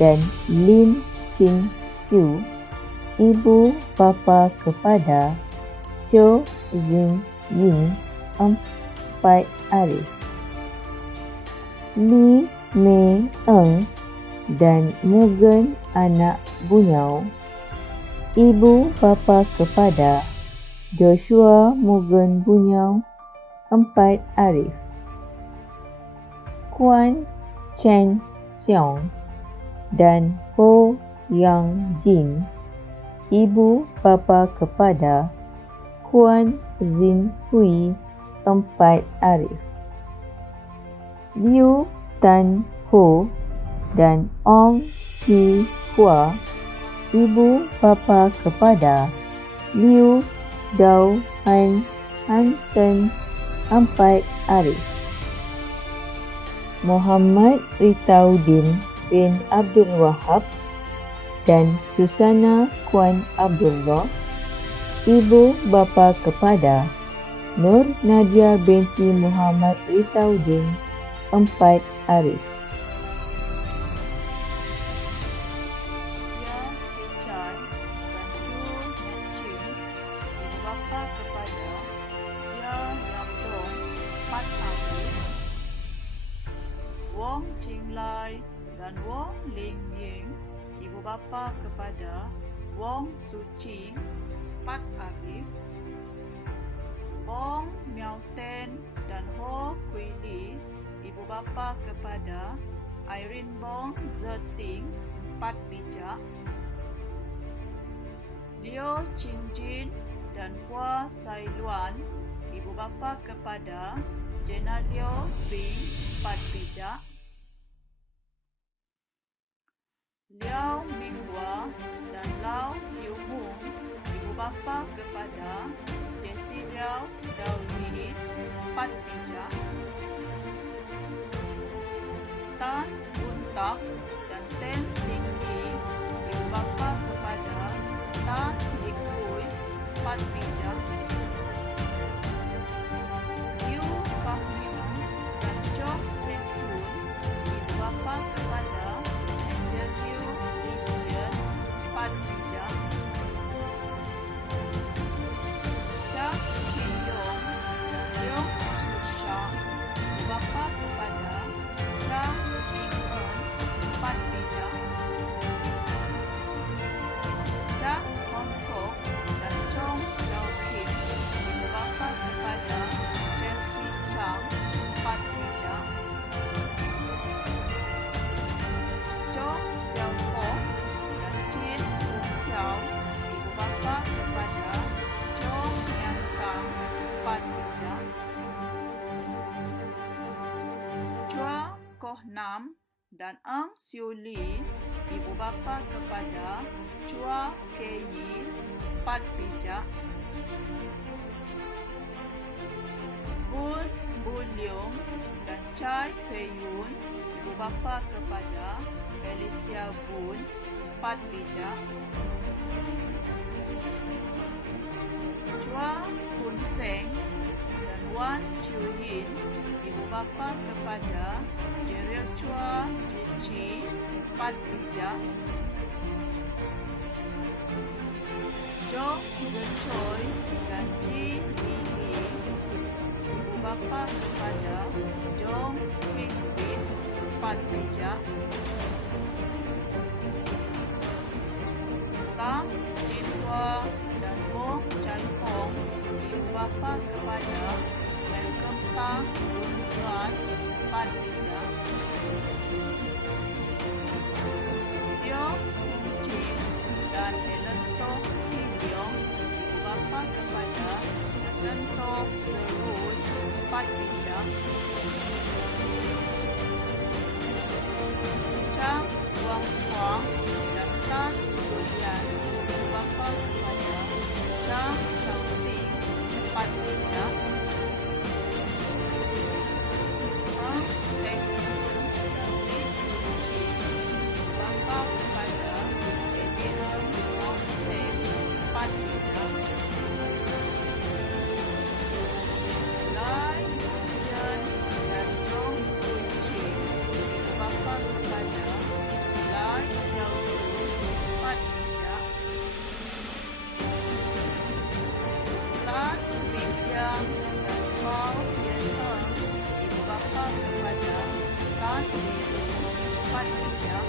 dan Lim Chin Siu, ibu bapa kepada Cho Jin Yin 4 Arif, Li Mei Eng dan Mugen anak Bunyau, ibu bapa kepada Joshua Mugen Bunyau 4 Arif, Kuan Chen Xiong dan Ho Yang Jin, ibu bapa kepada Kuan Zin Hui 4 Arif, Liu Tan Ho dan Ong Si Hua, ibu bapa kepada Liu Dao Han Hansen 4 Arif, Muhammad Ritaudin bin Abdul Wahab dan Susana Kuan Abdullah, ibu bapa kepada Nur Nadia binti Muhammad Ritaudin 4 Arif, Wong Ching Lai dan Wong Ling Ying, ibu bapa kepada Wong Su Ching 4 Arif, Wong Miao Ten dan Ho Kui Li, ibu bapa kepada Irene Bong Zeting 4 Bijak, Liu Qingjin dan Hua Sai Luan, ibu bapa kepada Jenna Liu Bing 4 Bijak, Liao Minghua dan Lau Siu Hung, ibu bapa kepada Jessie Liao Dao Li 4 Bijak, Tan Bun Tak dan Ten Sin Li, ibu bapa kepada Tan Lik Hui 4 Bijak, Liu Fang Yun dan Chok Sen Tun, ibu bapa kepada Angel Liu Li Xian 4 Bijak, Chang Chin Yong dan Leong Su Shang, ibu bapa kepada Chang Ing Eun 4 Bijak, Chang Hong Kok dan Chong Xiao Kim, ibu bapa kepada Chelsea Chang 4 Bijak, Chong Xiao Ho dan Chin Ung Kiao, ibu bapa kepada Chong Yang Kang 4 Bijak, Chua Koh Nam dan Ang Siu Li, ibu bapa kepada Chua Ke Yi 4 Bijak, Bun Bun Leong dan Chai Pei Yun, ibu bapa kepada Felicia Bun 4 Bijak, Chua Kun Seng dan Wan Chiu Yin, ibu bapa kepada Jeril Chua Jin Chi 4 Bijak, Jong Gun Choi dan Ji Li Li, ibu bapa kepada Jong King Bin 4 Bijak, Tang Jin Hua dan Bong Chan Hong, ibu bapa kepada Malcolm Tang Bun Zuan 4 Bijak, Leong Hung Chin dan Helen Tong Ki Leong, ibu bapa kepada Helen Tong Zerun 4 Bijak, Chang Wang Huang 4 bijak.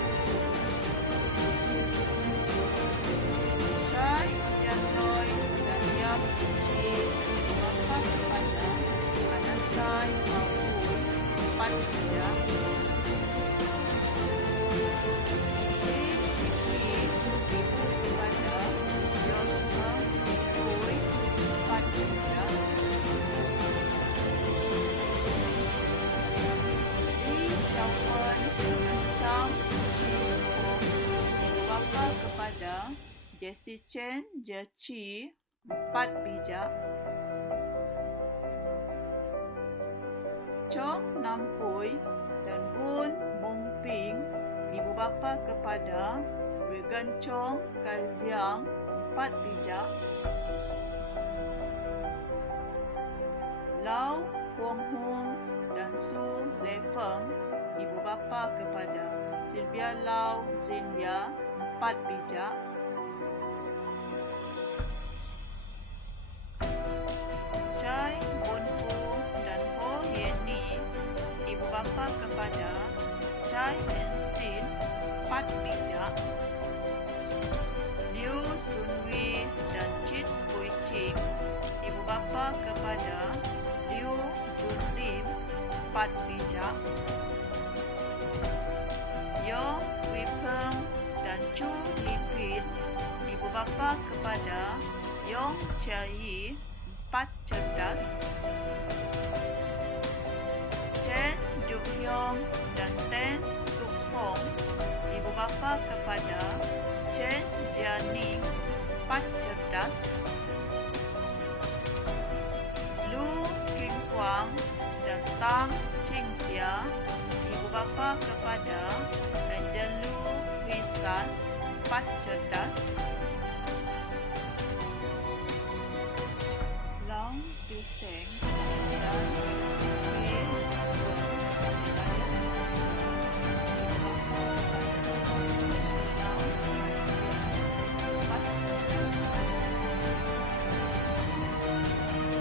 Chai, Jianloi dan Yap Chi ibu bapa kepada Anasai Maupun 4 bijak. Ibu kepada Yosma Kui 4 bijak. Xiaowen dan Chang Qihong ibu bapa kepada Jessie Chen Jie 4 bijak. Chong Nam Fui dan Bun Mung Ping ibu bapa kepada Regan Chong Kalziang 4 bijak. Lau Huang Hung dan Su Le Feng ibu bapa kepada Sylvia Lau Zinia 4 bijak. Chai Bun Fu dan Ho Yen Ni ibu bapa kepada Chai and Sin 4 bijak. Liu Sun Wei dan Chit Hui Ching ibu bapa kepada Liu Jun Lim 4 bijak. Yong Wei Peng dan Chu Li Pin ibu bapa kepada Yong Chia Yi 4 cerdas. Chen Juk Hyong dan Ten Suk Fong ibu bapa kepada Chen Jianing 4 cerdas. Lu Kim Huang dan Tang Qingxia ibu bapa kepada Angel Lu Huisan 4 cerdas. Long Xiu Seng dan Wei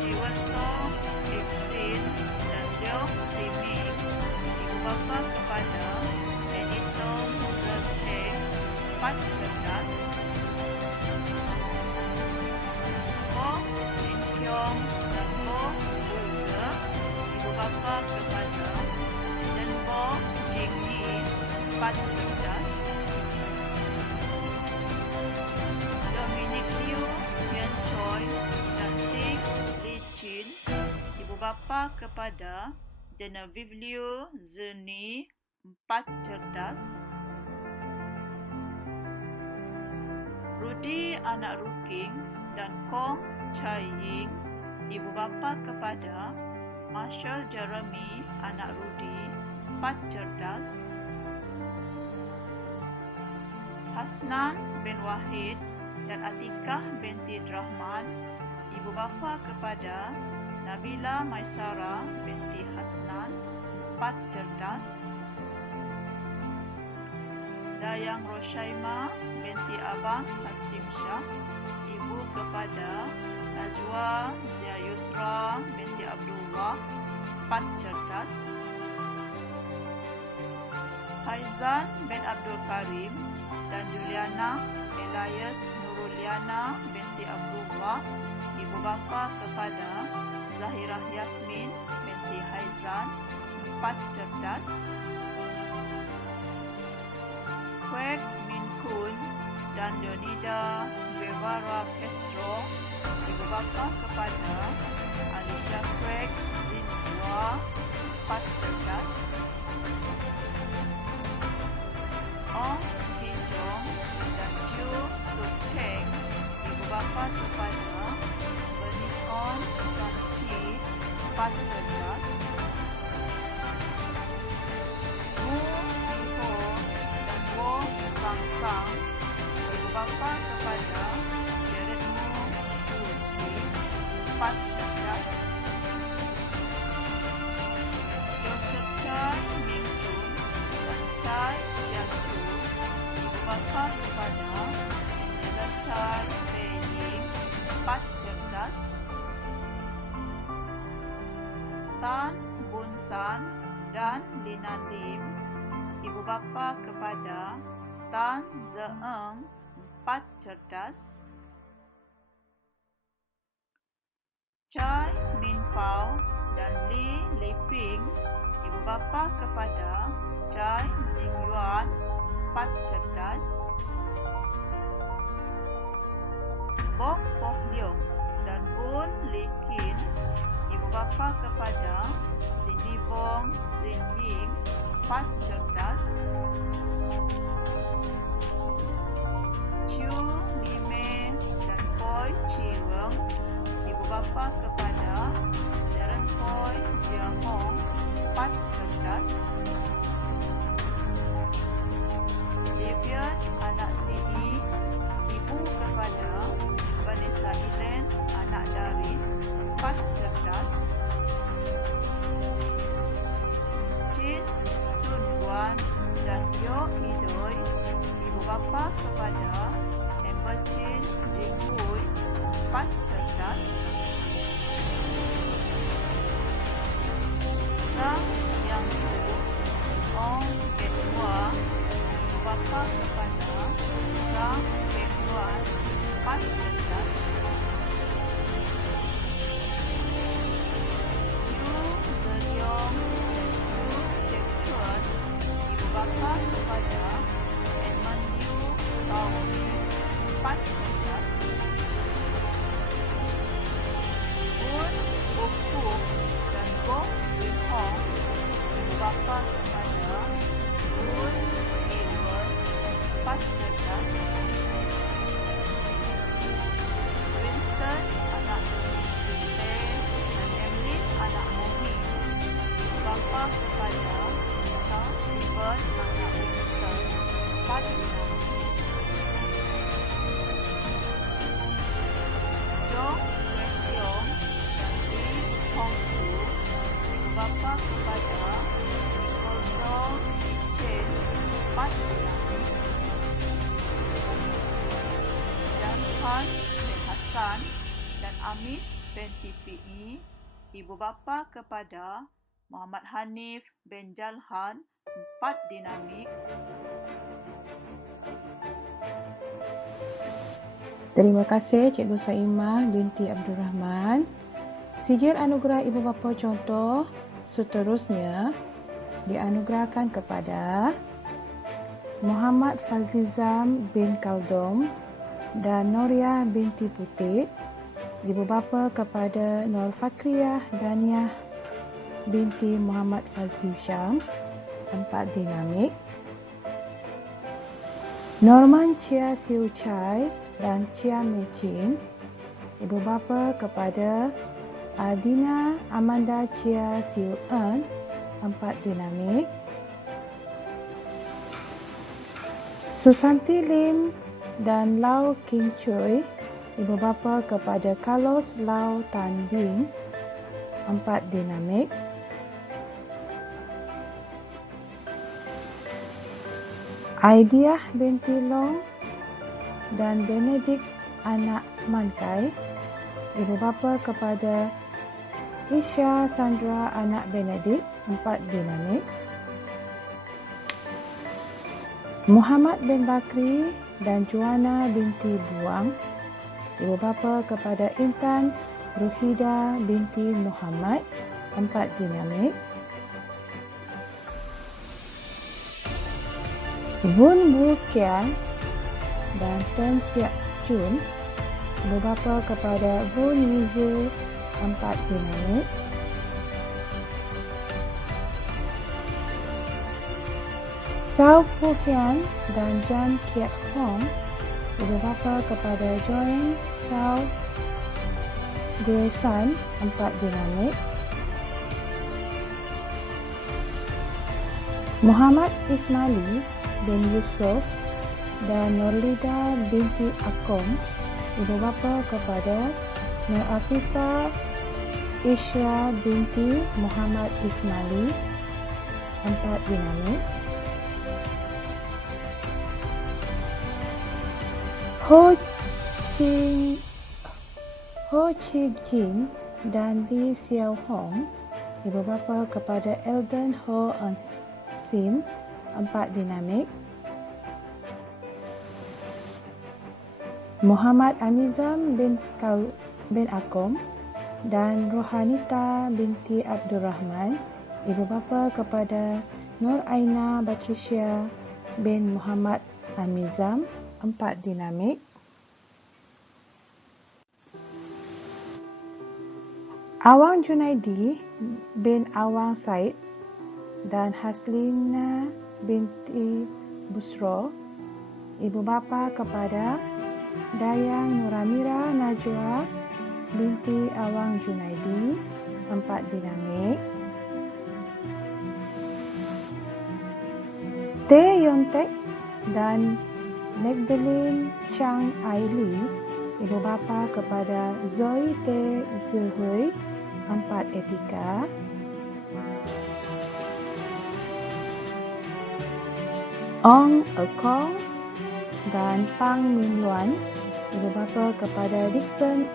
Jiwan Tong Ixin dan Leong Siming ibu bapa kepada Editor Ren Cheng 4 cerdas. Ho Sin Kyong dan Ho Bulge ibu bapa kepada Den Bo Jing Yi 4 cerdas. Dominic Liu Yan Choi dan Ting Li Chin ibu bapa kepada Genevieve Liu Zeni 4 cerdas. Rudy anak Ruking dan Kong Chai Ying ibu bapa kepada Marshall Jeremy anak Rudy 4 cerdas. Hasnan bin Wahid dan Atikah binti Rahman ibu bapa kepada Nabila Maisara binti Hasnan 4 cerdas. Dayang Roshaima binti Abang Hasim Shah ibu kepada Najwa Zia Yusra binti Abdullah 4 cerdas. Haizan bin Abdul Karim dan Juliana Elias Nuruliana binti Abdullah ibu bapa kepada Zahirah Yasmin binti Haizan 4 cerdas. Kwek Min Kun dan Leonida Guevara Castro ibu bapa kepada Alicia Craig Zinhua 4 cerdas. Ong Ki Jong dan Chu Suk Cheng ibu bapa kepada Bernice Ong San Ki 4 cerdas. Mu Si Ho dan Wo Sang Sang ibu bapa kepada Jared Mu Suki 4 cerdas. Joseph Chai Ming Chun dan Chai Jian Chu ibu bapa kepada Angela Chai Fei Ying 4 cerdas. Tan Bun San dan Lina Lim ibu bapa kepada Tan Zeeng, 4 cerdas. Chai Min Pao dan Li Liping, ibu bapa kepada Chai Xingyuan, 4 cerdas. Bok Poh Leong dan Bun Likin, ibu bapa kepada Cindy Bong Zin Ying, 4 cerdas. Chu Lime dan Poi Chi Weng, ibu bapa kepada Darren Poi Jia Hong, 4 cerdas. Davian anak Sidi, ibu kepada Vanessa Elen anak Daris, 4 cerdas. Chin Sun Guan dan Yo Idoi, ibu bapa kepada Amber Chin Jing Hui, 4 cerdas. Chang Yang Hu Ong Ket Hua, ibu bapa kepada Chang Ket Huan, 4 cerdas. Yu Zeliong dan Yu Cheng Chuan, ibu bapa kepada Edmund Liu Tao Mi, 4 cerdas. Bun Buku dan Gok Win Hong, ibu bapa kepada Bun Edward, 4 cerdas. Winston anak Sinte dan Emlyn anak Mohi, ibu bapa kepada Charles Stephen anak Winston, 4 cerdas. Jong Wen Leong dan Lee Hong Su, ibu bapa kepada Nicole Chong Chen, 4 cerdas. Dan Khan bin Hassan dan Amis bin TPE, ibu bapa kepada Muhammad Hanif bin Jalhan, 4 dinamik. Terima kasih Cikgu Saimah binti Abdul Rahman. Sijil anugerah ibu bapa contoh seterusnya dianugerahkan kepada Muhammad Fazlizam bin Kaldom dan Noria binti Putit, ibu bapa kepada Nur Fakriyah Daniah binti Muhammad Fazli Syam, 4 dinamik. Norman Chia Siu Chai dan Chia Mei Chin, ibu bapa kepada Adina Amanda Chia Siu En, 4 dinamik. Susanti Lim dan Lau King Choi, ibu bapa kepada Carlos Lau Tan Bing, 4 dinamik. Aidiah binti Long dan Benedict anak Mankai, ibu bapa kepada Isha Sandra anak Benedict, 4 dinamik. Muhammad bin Bakri dan Juana binti Buang, ibu bapa kepada Intan Ruhida binti Muhammad, 4 dinamik. Vun Bu Kian dan Tan Siak Jun, ibu bapa kepada Vun Yize, 4 dinamik. Sao Fu Hian dan Jan Kiat Hong, ibu bapa kepada Joan Sao Guesan, 4 dinamik. Muhammad Ismaili bin Yusof dan Nurlida binti Akom, ibu bapa kepada Nur Afifah Ishra binti Muhammad Ismaili, 4 dinamik. Ho Chi Jin dan Lee Xiao Hong, ibu bapa kepada Eldon Ho An Sim, 4 dinamik. Muhammad Amizam bin Akom dan Rohanita binti Abdul Rahman, ibu bapa kepada Nur Aina Batrisya bin Muhammad Amizam, 4 dinamik. Awang Junaidi bin Awang Said dan Haslina binti Busro, ibu bapa kepada Dayang Nuramira Najwa binti Awang Junaidi, 4 dinamik. Tae Yontek dan Magdalene Chang Aili, ibu bapa kepada Zoe Tae Zehui, 4 etika. Ong Ekong dan Pang Min Luan, ibu bapa kepada Dixon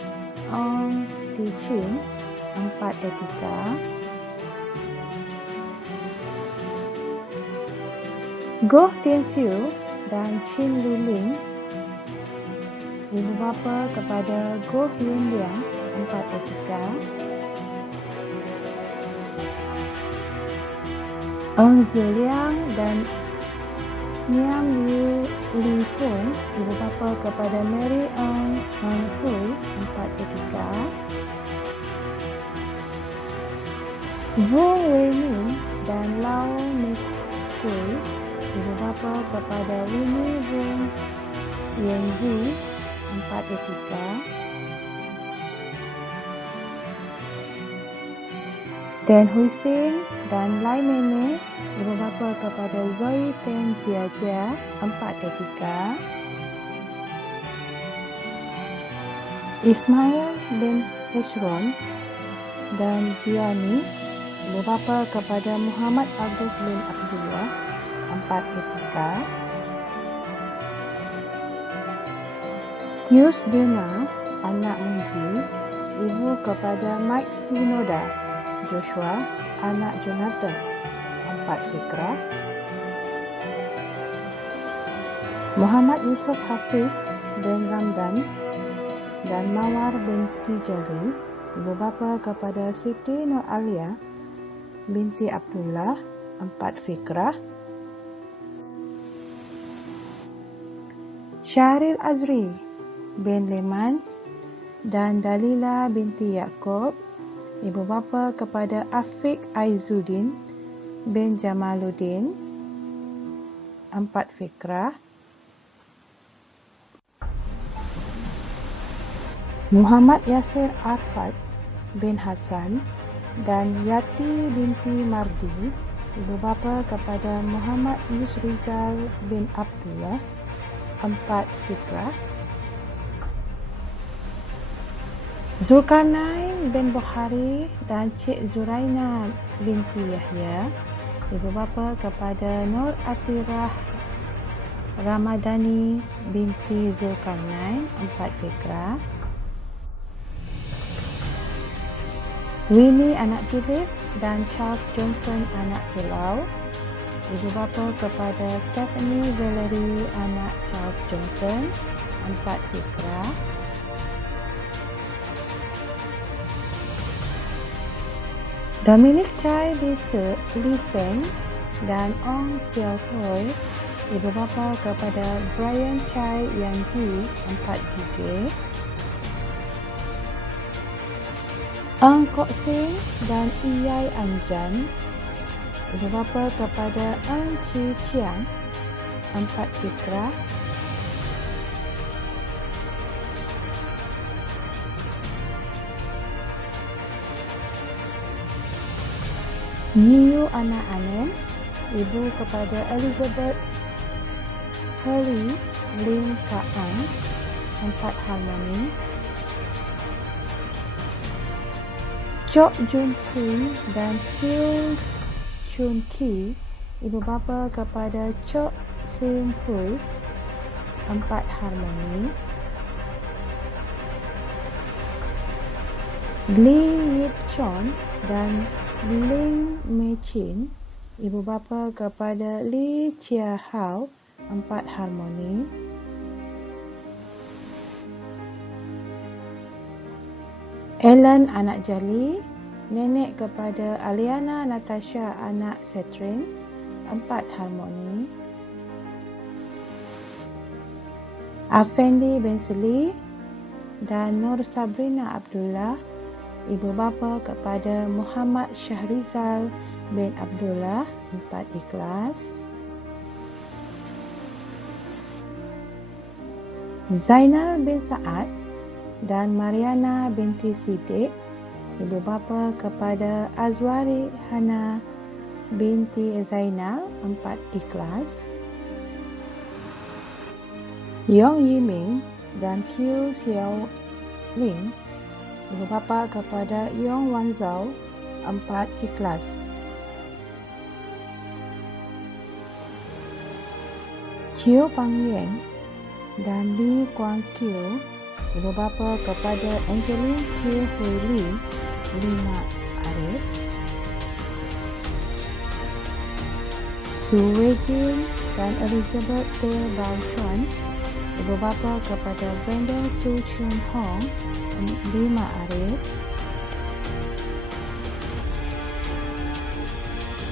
Ong Di Chin, 4 etika. Goh Tien Siu dan Chin Lu Ling, ibu bapa kepada Goh Yun Liang, 4 etika. Eng Zeliang dan Niam Liu Li Fung, ibu bapa kepada Mary Eng Hui, 4 etika. Wong Wei Min dan Lau Mei Kui, ibu bapa kepada Winnie Wong Yenzi, 4 etika. Dan Hussein dan Lai Mene, ibu bapa kepada Zoe Ten Jia Jia, 4 etika. Ismail bin Heshron dan Diani, ibu bapa kepada Muhammad Agus bin Abdullah, 4 etika. Tius Dena, anak Munji, ibu kepada Mike Sinoda Joshua, anak Jonathan, 4 fikrah. Muhammad Yusuf Hafiz bin Ramdan dan Mawar binti Jali, ibu bapa kepada Siti Nur Alia binti Abdullah, 4 fikrah. Syahril Azri bin Leman dan Dalila binti Yaakob, ibu bapa kepada Afiq Aizuddin bin Jamaluddin, 4 fikrah. Muhammad Yasir Arfat bin Hasan dan Yati binti Mardi, ibu bapa kepada Muhammad Yusrizal bin Abdullah, 4 fikrah. Zulkarnain bin Bukhari dan Cik Zuraina binti Yahya, ibu bapa kepada Nur Atirah Ramadhani binti Zulkarnain, 4 fikrah. Winnie anak Philip dan Charles Johnson anak Sulau, ibu bapa kepada Stephanie Valerie anak Charles Johnson, 4 fikrah. Dominic Chai Lisen dan Ong Xiao Hui, ibu bapa kepada Brian Chai Yang Ji, 4 GJ. Eng Kok Sing dan Iyai Anjan, ibu bapa kepada Eng Chi Chiang, 4 fikrah. Niu anak Anem, ibu kepada Elizabeth Hurley Lim Kaan, 4 harmoni. Chok Jun Hui dan Hiu Chun Ki, ibu bapa kepada Chok Sim Hui, 4 harmoni. Li Yip Chon dan Ling Mei Chin, ibu bapa kepada Lee Chia Hao, 4 harmoni. Ellen anak jali, nenek kepada Aliana Natasha anak Setrin, 4 harmoni. Afendi bin Seli dan Nur Sabrina Abdullah, ibu bapa kepada Muhammad Syahrizal bin Abdullah, 4 ikhlas. Zainal bin Saad dan Mariana binti Siddiq, ibu bapa kepada Azwari Hana binti Zainal, 4 ikhlas. Yong Yiming dan Qiu Xiao Ling, ibu bapa kepada Yong Wanzhou, 4 ikhlas. Chiu Pangyeng dan Li Kuang Kiu, ibu bapa kepada Angeline Chiu Hui Li, 5 arif. Su Weijing dan Elizabeth Te Bao Chuan, ibu bapa kepada Brandon Su Chun Hong, 5 arif.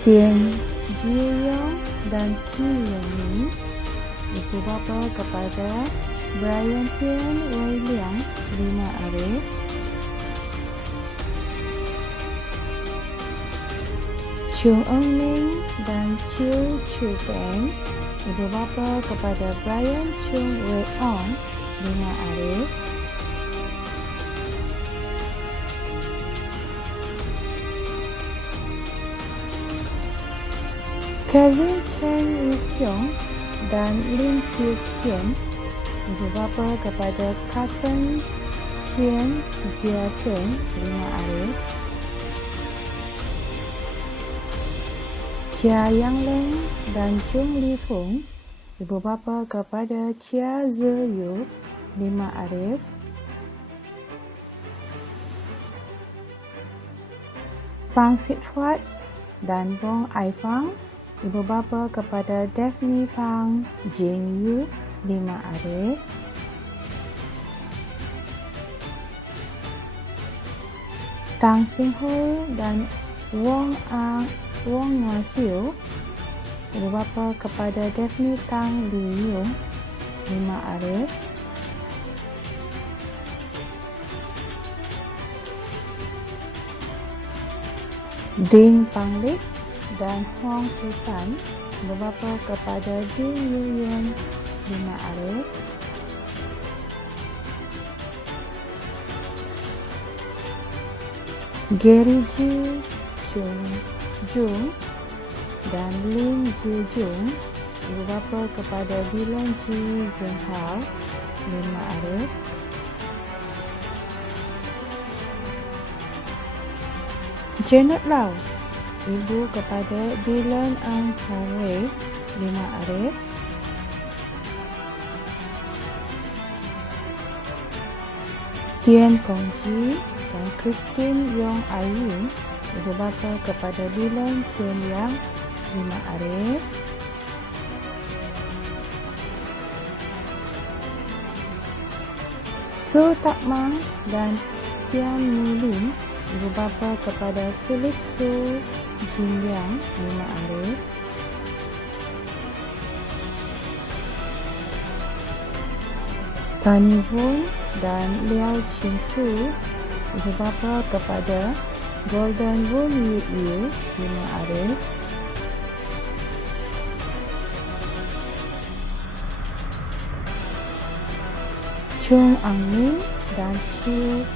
Tian Jieyong dan Qi Yongmin, ibu bapa kepada Brian Tian Wei Liang, 5 arif. Chung Eung Ming dan Chiu Chu Peng, ibu bapa kepada Brian Chung Wei Ong, 5 arif. Kevin Chen Yu Kyung dan Lin Siu Kian, ibu bapa kepada Cousin Chien Jia Seng, 5 arif. Chia Yang Leng dan Chung Li Fung, ibu bapa kepada Chia Ze Yu, 5 arif. Fang Sitfuat dan Bong Ai Fang, ibu bapa kepada Daphne Pang Jing Yu, 5 arif. Tang Sing Hui dan Wong Nga Siu, ibu bapa kepada Daphne Tang Li Yung, 5 arif. Ding Panglik dan Hong Susan, ibu bapa kepada Ding Yuyen, 5 arif. Gary Ji Chung Jung dan Lin Ji Jung, ibu bapa kepada Dylan Ji Zhenhao, 5 arif. Janet Lau, ibu kepada Dylan Ang Hong Wei, 5 arif. Tian Kong Ji dan Christine Yong Ai Yin, ibu bapa kepada Dylan Tian Yang, 5 arif. Su Tak Mang dan Tian Mi Lin, ibu bapa kepada Felix Su Jingliang, 5 arif. Sunny Boon dan Liao Ching Su, ibu bapa kepada Golden Woon Yu Yu, 5 arif. Chung Ang Min dan Chiu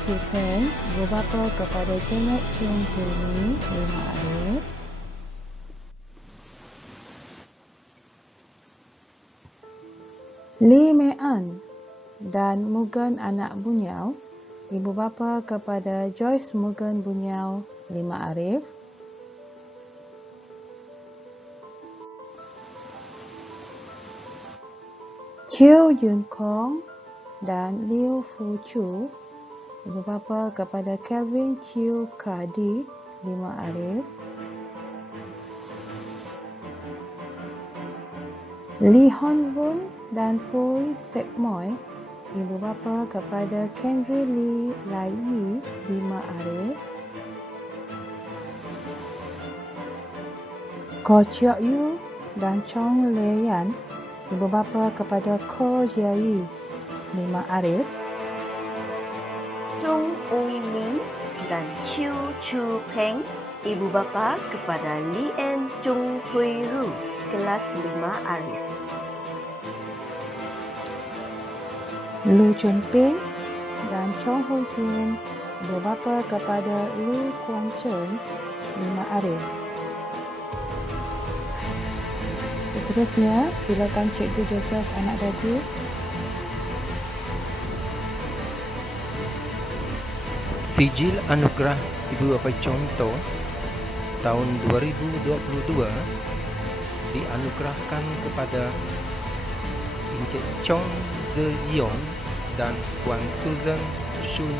Chu Peng, ibu bapa kepada Janet Chung Hui Ni, 5 arif. Lee Mei An dan Mugen anak Bunyau, ibu bapa kepada Joyce Mugen Bunyau, 5 arif. Chiu Yun Kong dan Liu Fu Chu, ibu bapa kepada Kelvin Chiu Kadi, 5 arif. Lee Hon Bun dan Pui Sek Moy, ibu bapa kepada Kendry Lee Lai Yi, 5 arif. Ko Chiok Yu dan Chong Le Yan, ibu bapa kepada Ko Jia Yi, 5 arif. Chung Ui Min dan Chiu Chu Peng, ibu bapa kepada Lien Chung Hui Ru, kelas 5 arif. Lu Chun Ping dan Chong Hui Kin, ibu bapa kepada Lu Kuan Chen, 5 arif. Seterusnya, silakan Cikgu Joseph anak dadu. Sijil Anugerah Ibu Bapa Contoh tahun 2022 dianugerahkan kepada Encik Chong Ze Yong dan Puan Susan Shun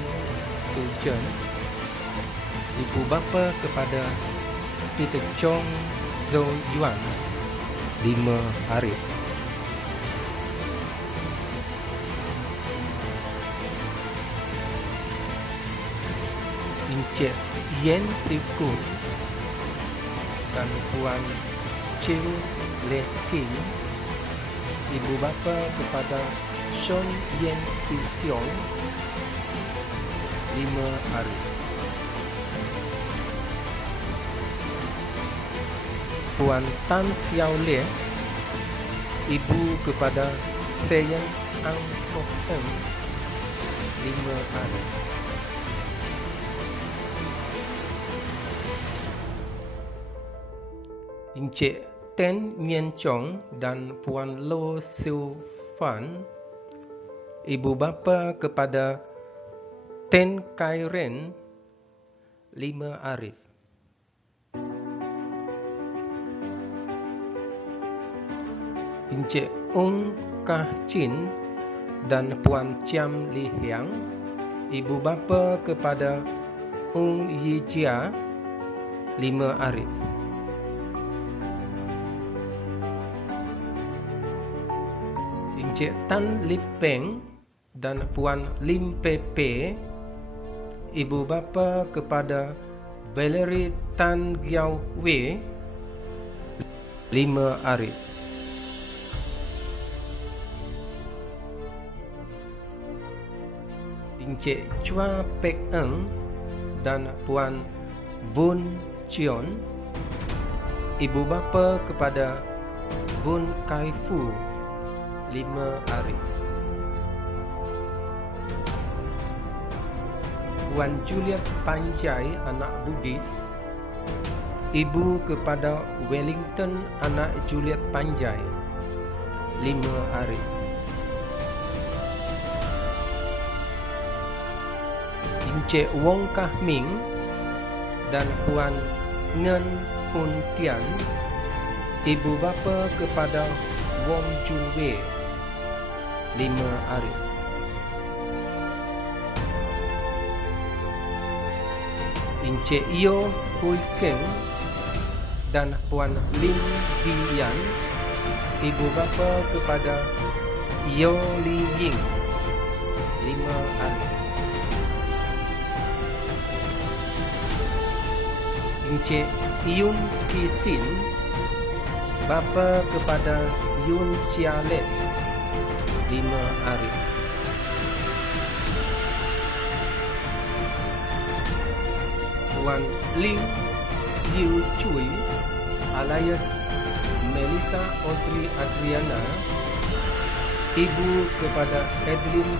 Sujen, ibu bapa kepada Peter Chong Zo Yuan, 5 arif. Encik Yen Siu Kun dan Puan Chiu Le King, ibu bapa kepada Sean Yen Pisiong, 5 arif. Puan Tan Xiao Le, ibu kepada Seyen Ang Kok Eng, 5 arif. Encik Ten Mien Chong dan Puan Lo Siu Fan, ibu bapa kepada Ten Kai Ren, 5 arif. Encik Ong Kah Chin dan Puan Chiam Li Hiang, ibu bapa kepada Ong Yi Jia, 5 arif. Encik Tan Lip Peng dan Puan Lim Pepe, ibu bapa kepada Valerie Tan Giao Wei, 5 arif. Encik Chua Pek Eng dan Puan Vun Chion, ibu bapa kepada Vun Kai Fu, 5 arif. Puan Juliet Panjai anak Bugis, ibu kepada Wellington anak Juliet Panjai, 5 arif. Encik Wong Kah Ming dan Puan Ngen Hun Tian, ibu bapa kepada Wong Jun Wei, 5 arif. Encik Yo Hui Keng dan Puan Lim Dian, ibu bapa kepada Yo Li Ying, 5 arif. Encik Yun Ki Sin, bapa kepada Yun Chia Let, 5 arif. Puan Ling Liu Chui alias Melissa Audrey Adriana, ibu kepada Edlin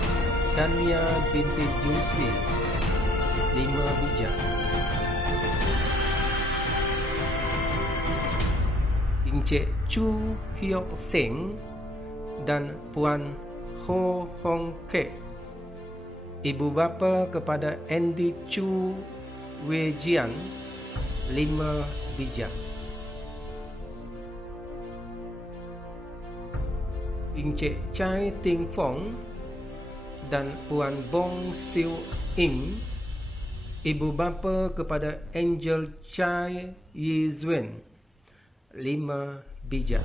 Dania binti Jusri, 5 bijak. Encik Chu Hyok Seng dan Puan Ho Hong Kek, ibu bapa kepada Andy Chu Wei Jian, 5 bijak. Encik Chai Ting Fong dan Puan Bong Siu Ing, ibu bapa kepada Angel Chai Yi Zuen, 5 bijak.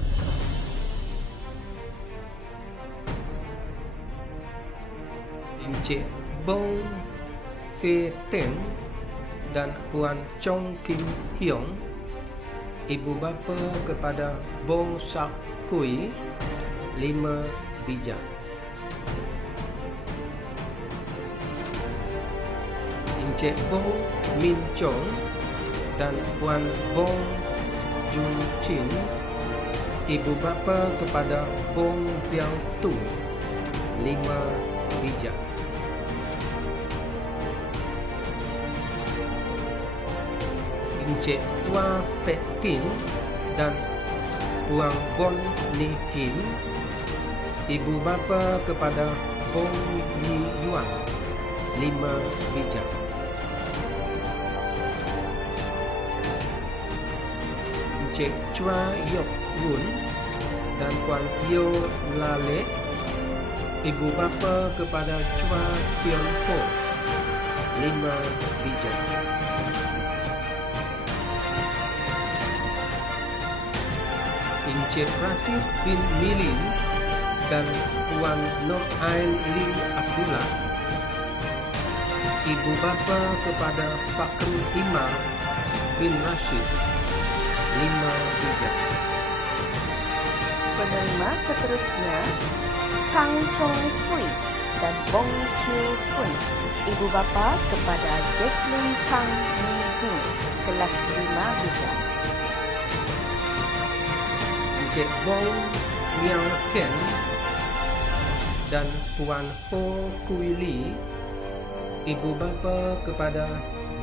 Encik Bong Se Teng dan Puan Chong Kim Hyong, ibu bapa kepada Bong Sak Kui, 5 bijak. Encik Bong Min Chong dan Puan Bong Jun Chin, ibu bapa kepada Bong Xiao Tung, 5 bijak. Encik Tua Pek Tin dan Puan Bon Ni Kim, ibu bapa kepada Bong Yi Yuan, 5 bijak. Encik Chua Yok Wun dan Puan Yo Lale, ibu bapa kepada Chua Tiong Ho, 5 bijak. Encik Rasid bin Milin dan Puan Nur Ain Lim Abdullah, ibu bapa kepada Pak Kem Imam bin Rashid, 5 bijak. Penerima seterusnya Chang Chong Hui dan Bong Chiu Kun, ibu bapa kepada Jesslyn Chang Yi Jing, kelas 5 bijak. Encik Bong Miao Ken dan Puan Ho Kui Li, ibu bapa kepada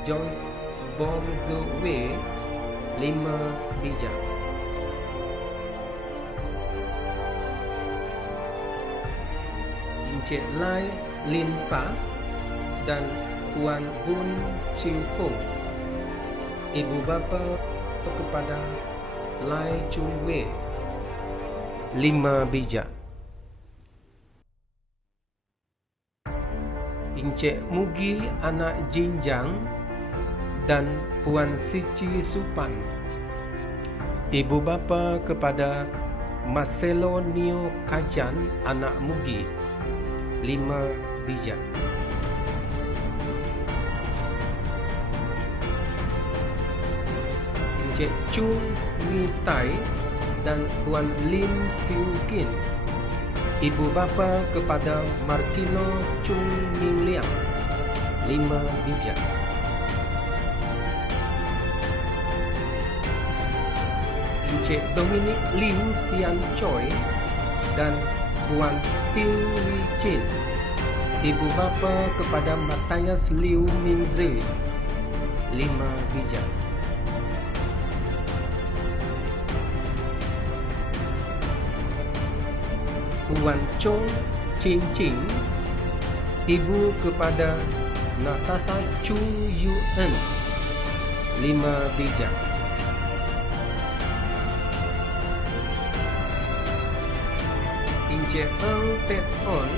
Joyce Bong Zo Wei, 5 bijak. Encik Lai Lin Fa dan Puan Bun Chiu Hong, ibu bapa kepada Lai Chun Wei, 5 bijak. Encik Mugi Anak Jinjang dan Puan Sici Supan, ibu bapa kepada Marcelo Neo Kajan Anak Mugi, 5 bijak. Encik Chung Mi Tai dan Puan Lim Siu Kin, ibu bapa kepada Markino Chung Min Liang, 5 bijak. Encik Dominic Lim Tian Choi dan Puan Ting Li Chin, ibu bapa kepada Matthias Liu Min Zi, 5 bijak. Puan Chong Chin Chin, ibu kepada Natasha Chu Yuen, 5 bijak. Encik Eng Tet On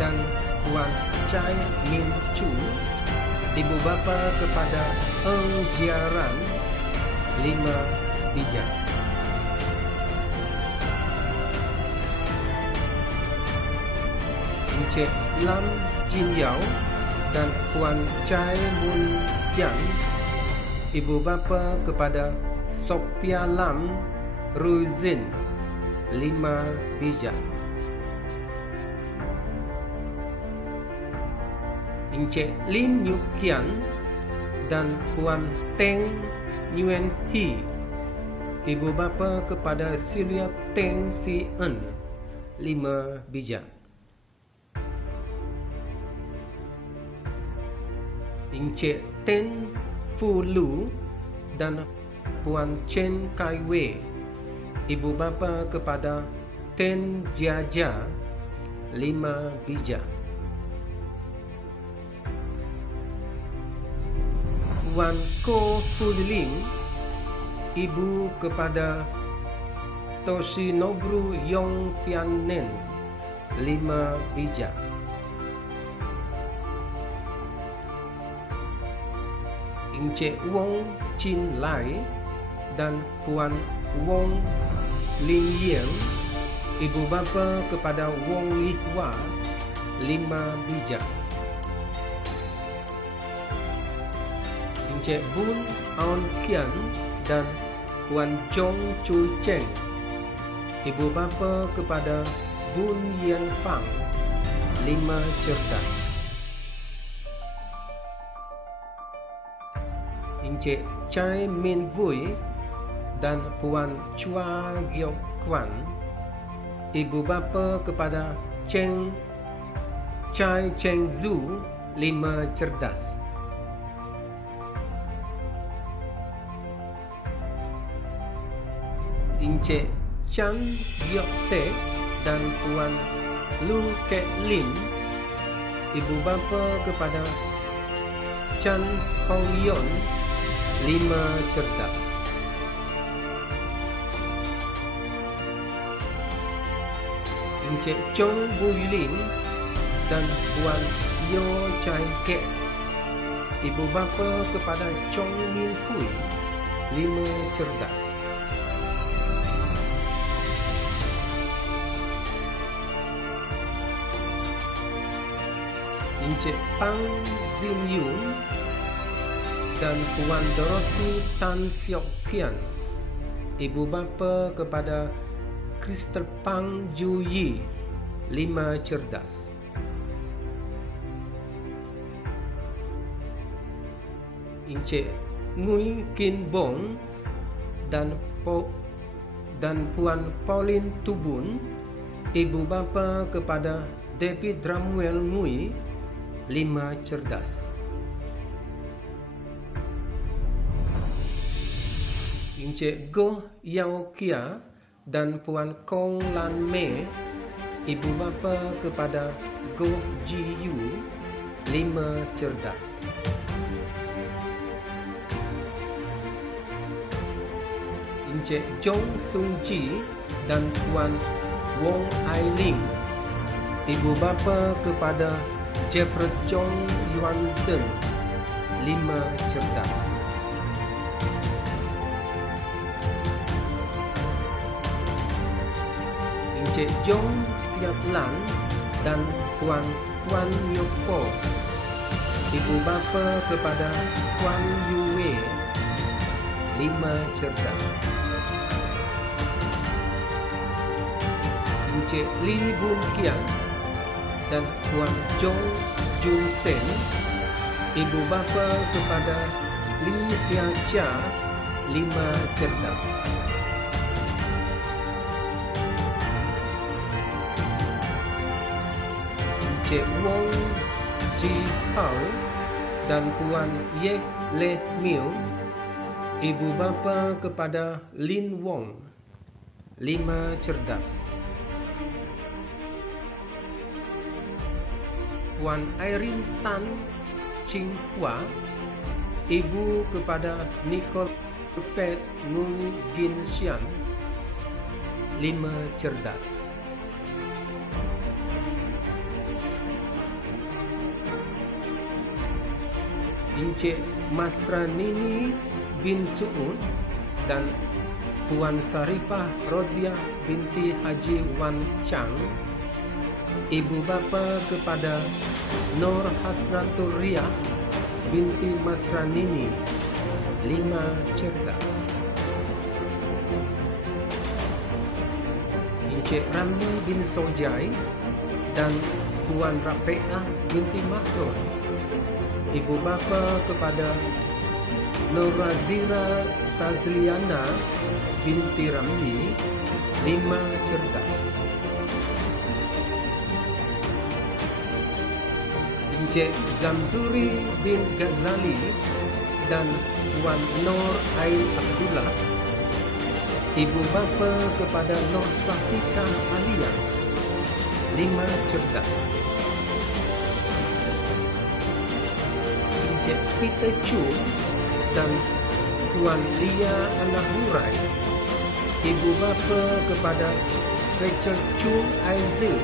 dan Puan Chai Min Chu, ibu bapa kepada Eng Jiaran, 5 bijak. Encik Lam Jin Yao dan Puan Chai Mun Jian, ibu bapa kepada Sophia Lam Ruizin, 5 bijak. Encik Lin Yu Kian dan Puan Teng Nguyen Hee, ibu bapa kepada Celia Teng Si En, 5 bijak. Encik Ten Fu Lu dan Puan Chen Kai Wei, ibu bapa kepada Ten Jia Jia, 5 bijak. Puan Ko Fu Ling, ibu kepada Toshinobru Yong Tian Nen, 5 bijak. Encik Wong Chin Lai dan Puan Wong Ling Yang, ibu bapa kepada Wong Li Hua, 5 bijak. Encik Bun Aun Kian dan Puan Chong Chui Cheng, ibu bapa kepada Bun Yen Fang, 5 cerdas. Encik Chai Min Vui dan Puan Chua Giok Kwan, ibu bapa kepada Chai Cheng Zu, 5 cerdas. Encik Chan Giok Te dan Puan Lu Kek Lin, ibu bapa kepada Chan Hong Yon, 5 cerdas. Encik Chong Bui Ling dan Puan Yo Chai Kek, ibu bapa kepada Chong Min Hui, 5 cerdas. Encik Pang Zin Yun dan Puan Dorothy Tan Siok Kian, ibu bapa kepada Crystal Pang Ju Yi, 5 cerdas. Encik Ngui Kin Bong dan Puan Pauline Tubun, ibu bapa kepada David Ramwell Ngui, 5 cerdas. Encik Goh Yao Kia dan Puan Kong Lan Mei, ibu bapa kepada Goh Ji Yu, 5 cerdas. Encik Chong Sung Ji dan Puan Wong Ai Ling, ibu bapa kepada Jeffrey Chong Yuan Zhen, 5 cerdas. Encik Jong Siap Lan dan Puan Kwan Yok Po, ibu bapa kepada Kwan Yue, 5 cerdas. Encik Li Bun Kian dan Puan Jong Jun Sen, ibu bapa kepada Li Sia Chia, 5 cerdas. Encik Wong Ji Hao dan Puan Yek Le Miu, ibu bapa kepada Lin Wong, 5 cerdas. Puan Irene Tan Ching Hua, ibu kepada Nicole Fed Ngung Gin Sian, 5 cerdas. Encik Masranini bin Suud dan Puan Sarifah Rodiah binti Haji Wan Chang, ibu bapa kepada Nur Hasnatul Riyah binti Masranini, 5 cerdas. Encik Ramli bin Sojai dan Puan Rafiqah binti Mahrul, ibu bapa kepada Nur Razira Sazliana binti Ramli, 5 cerdas. Encik Zamzuri bin Ghazali dan Puan Nur Ain Abdullah, ibu bapa kepada Nur Safika Aliyah, 5 cerdas. Encik Peter Chu dan Puan Lia Anahurai, ibu bapa kepada Rachel Chu Aizil,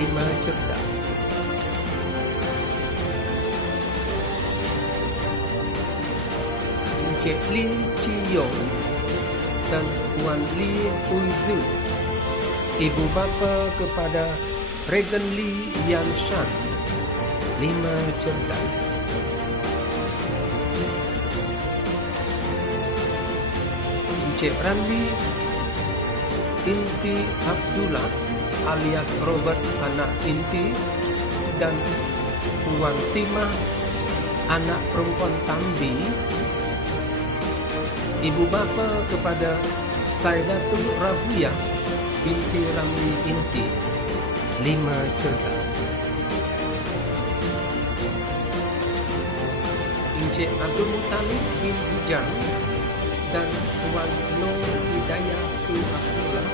5 cerdas. Encik Lin Chi Yong dan Puan Li Hui Zu, ibu bapa kepada Regan Lee Yan Shan, 5 cerdas. Encik Ramli Inti Abdullah alias Robert anak Inti dan Puan Timah anak perempuan Tambi, ibu bapa kepada Saidatul Rabiyah binti Ramli Inti, 5 cerdas. Encik Abdul Muttalib bin Bujang dan Puan Nur Hidayah Tun Abdullah,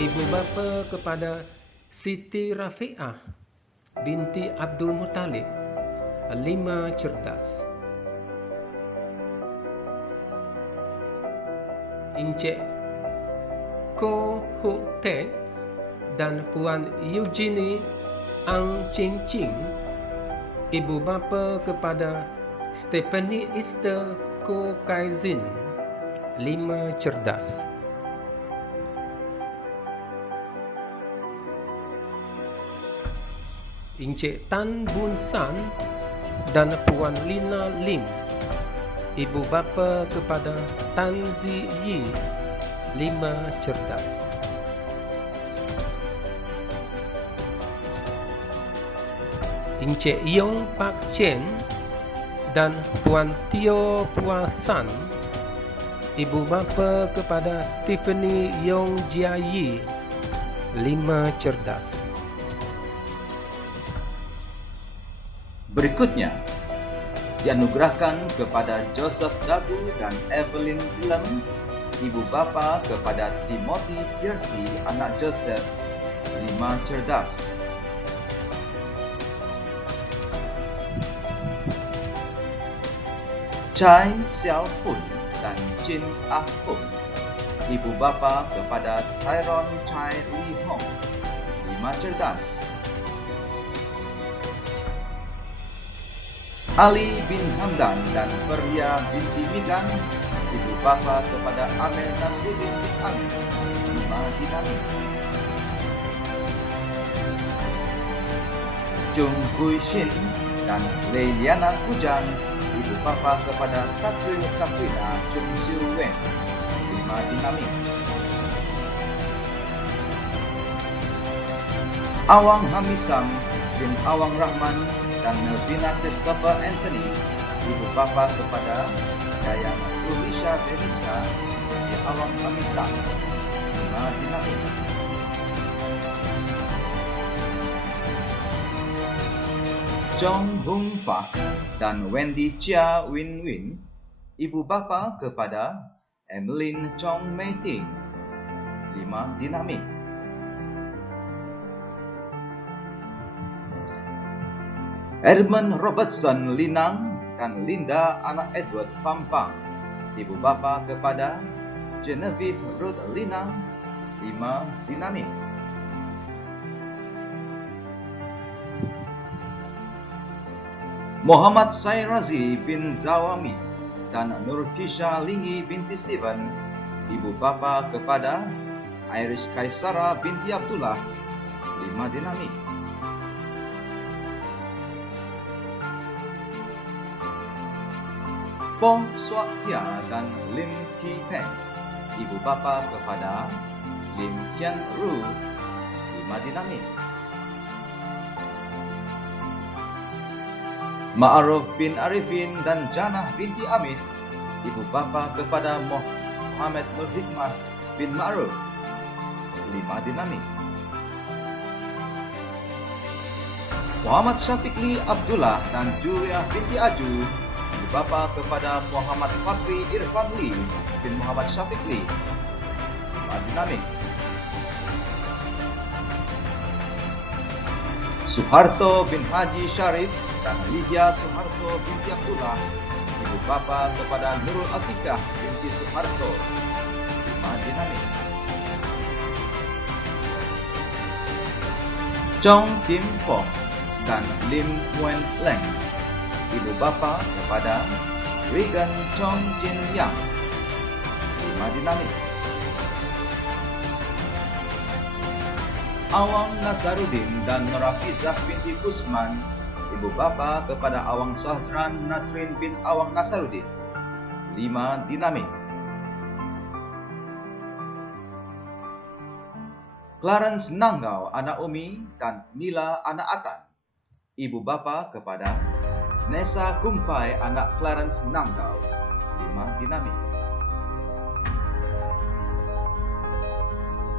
ibu bapa kepada Siti Rafi'ah binti Abdul Muttalib, 5 cerdas. Encik Ko Hu Te dan Puan Eugenie Ang Ching Ching, ibu bapa kepada Stephanie Easter Ko Kai Zin, 5 cerdas. Encik Tan Bun San dan Puan Lina Lim, ibu bapa kepada Tan Zi Yi, 5 cerdas. Encik Yong Pak Chen dan Puan Tio Pua San, ibu bapa kepada Tiffany Yong Jia Yi, 5 cerdas. Berikutnya, dianugerahkan kepada Joseph Dagu dan Evelyn Willem, ibu bapa kepada Timothy Piercy anak Joseph, 5 cerdas. Chai Xiao Fun dan Chin Ah Fung, ibu bapa kepada Tyrone Chai Lee Hong, 5 cerdas. Ali bin Hamdan dan Feria binti Migan, ibu bapa kepada Amir Nasruddin bin Ali, 5 dinamik. Chung Hui Shin dan Leiliana Kujang, ibu bapa kepada Katril Katrina Chung Siu Wen, 5 dinamik. Awang Hamisam bin Awang Rahman dan Melvina Christopher Anthony, ibu bapa kepada Dayang Sulisha Denisa di Awang Hamisam, 5 dinamik. Chong Hung Fah dan Wendy Chia Win Win, ibu bapa kepada Emmeline Chong Mei Ting, 5 dinamik. Edmund Robertson Linang dan Linda anak Edward Pampang, ibu bapa kepada Genevieve Ruth Linang, 5 dinamik. Muhammad Sairazi bin Zawami dan Nurkisha Lingi binti Steven, ibu bapa kepada Iris Kaisara binti Abdullah, 5 dinamik. Po Suak Hia dan Lim Ki Peng, ibu bapa kepada Lim Kian Ru, 5 dinamik. Ma'aruf bin Arifin dan Janah binti Amit, ibu bapa kepada Muhammad Nur Hikmah bin Ma'ruf, 5 dinamik. Muhammad Syafiqli Abdullah dan Julia binti Aju, ibu bapa kepada Muhammad Fakri Irfan Lee bin Muhammad Syafiqli, 5 dinamik. Suharto bin Haji Syarif dan Lydia Suharto binti Abdullah, ibu bapa kepada Nurul Atikah binti Suharto, 5 dinamik. Chong Kim Fong dan Lim Muen Leng, ibu bapa kepada Regan Chong Jin Yang, 5 dinamik. Awang Nasarudin dan Norafizah binti Kusman, ibu bapa kepada Awang Sahzran Nasrin bin Awang Nasarudin. 5 dinamik. Clarence Nanggau anak Umi dan Nila anak Atan, ibu bapa kepada Nessa Kumpai anak Clarence Nanggau. 5 dinamik.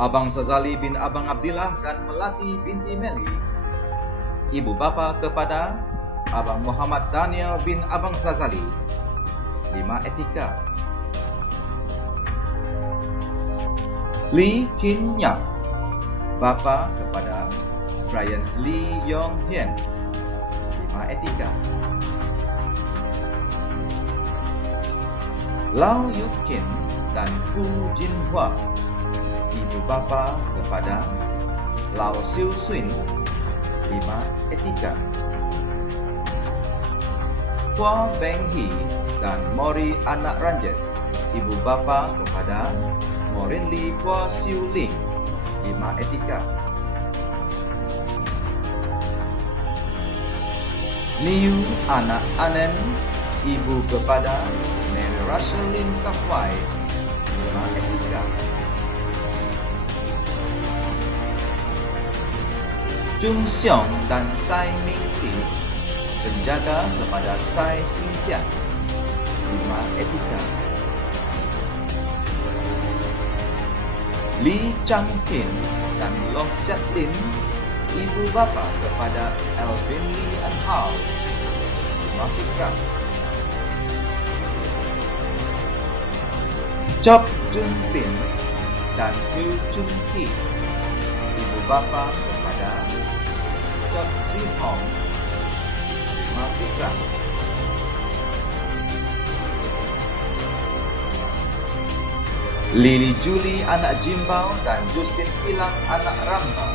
Abang Sazali bin Abang Abdillah dan Melati binti Meli, ibu bapa kepada Abang Muhammad Daniel bin Abang Sazali. 5 etika. Lee Kin Nyak, bapa kepada Brian Lee Yong Hien. 5 etika. Lau Yuk Kin dan Fu Jin Hua, ibu bapa kepada Lau Siu Swin. 5 etika. Hua Beng Hee dan Mori anak Ranjet, ibu bapa kepada Morin Lee Hua Siu Ling. 5 etika. Niu anak Anen, ibu kepada Mary Rachel Lim Kafwai. 5 etika. Chung Xiong dan Sai Ming Li, penjaga kepada Sai Xinjiang. 5 etika. Lee Chang Kin dan Long Siat Lin, ibu bapa kepada Alvin Lee and Hao. 5 fikrah. Chop Jun Bin dan Hu Chung Ki, ibu bapa kepada Chop Ji Hong. 5 fikrah. Lily Julie anak Jimbao dan Justin Pilang anak Rambau,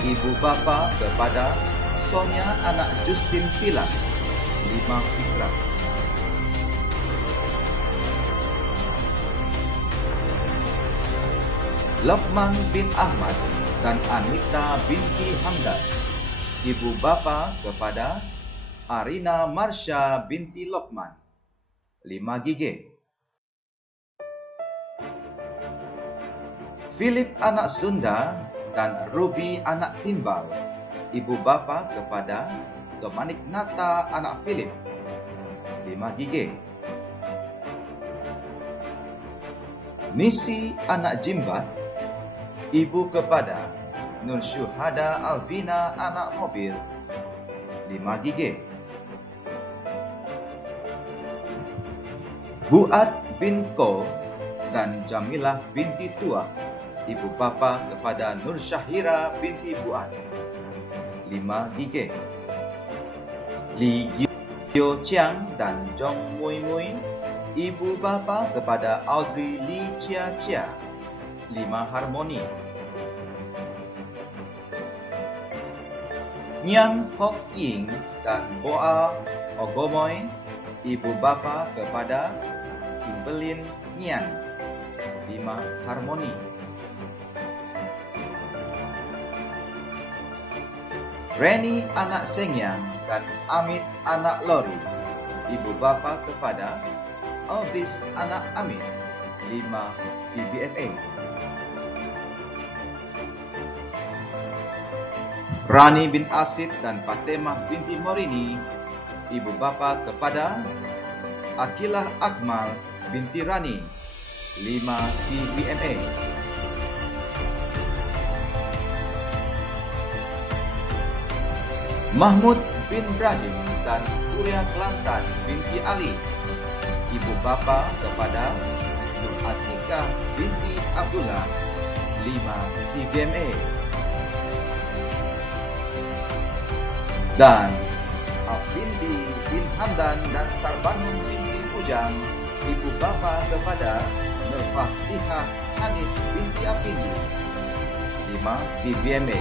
ibu bapa kepada Sonia anak Justin Pilang. 5 fikrah. Lokman bin Ahmad dan Anita binti Hamdan, ibu bapa kepada Arina Marsha binti Lokman. 5 gigi. Philip anak Sunda dan Ruby anak Timbal, ibu bapa kepada Dominic Nata anak Philip. 5 gigi. Nisi anak Jimbat, ibu kepada Nur Syuhada Alvina anak Mobil. 5 gigi. Buat bin Ko dan Jamilah binti Tua, ibu bapa kepada Nur Syahira binti Buat. 5 gigi. Li Gio Chiang dan Jong Mui Mui, ibu bapa kepada Audrey Li Chia Chia. 5 harmoni. Nyan Hok Ying dan Boa Ogomoy, ibu bapa kepada Kimberlin Nyan. 5 harmoni. Reni anak Sengyang dan Amit anak Lori, ibu bapa kepada Alvis anak Amit. 5 PVFA. Rani bin Asid dan Fatemah binti Morini, ibu bapa kepada Akilah Akmal binti Rani. 5 PVMA. Mahmud bin Brahim dan Uria Kelantan binti Ali, ibu bapa kepada Nur Atika binti Abdullah. 5 PVMA. Dan Afindi bin Hamdan dan Sarbanun binti Pujang, ibu bapa kepada Nur Fahtihah Hanis binti Afindi. 5 PVMA.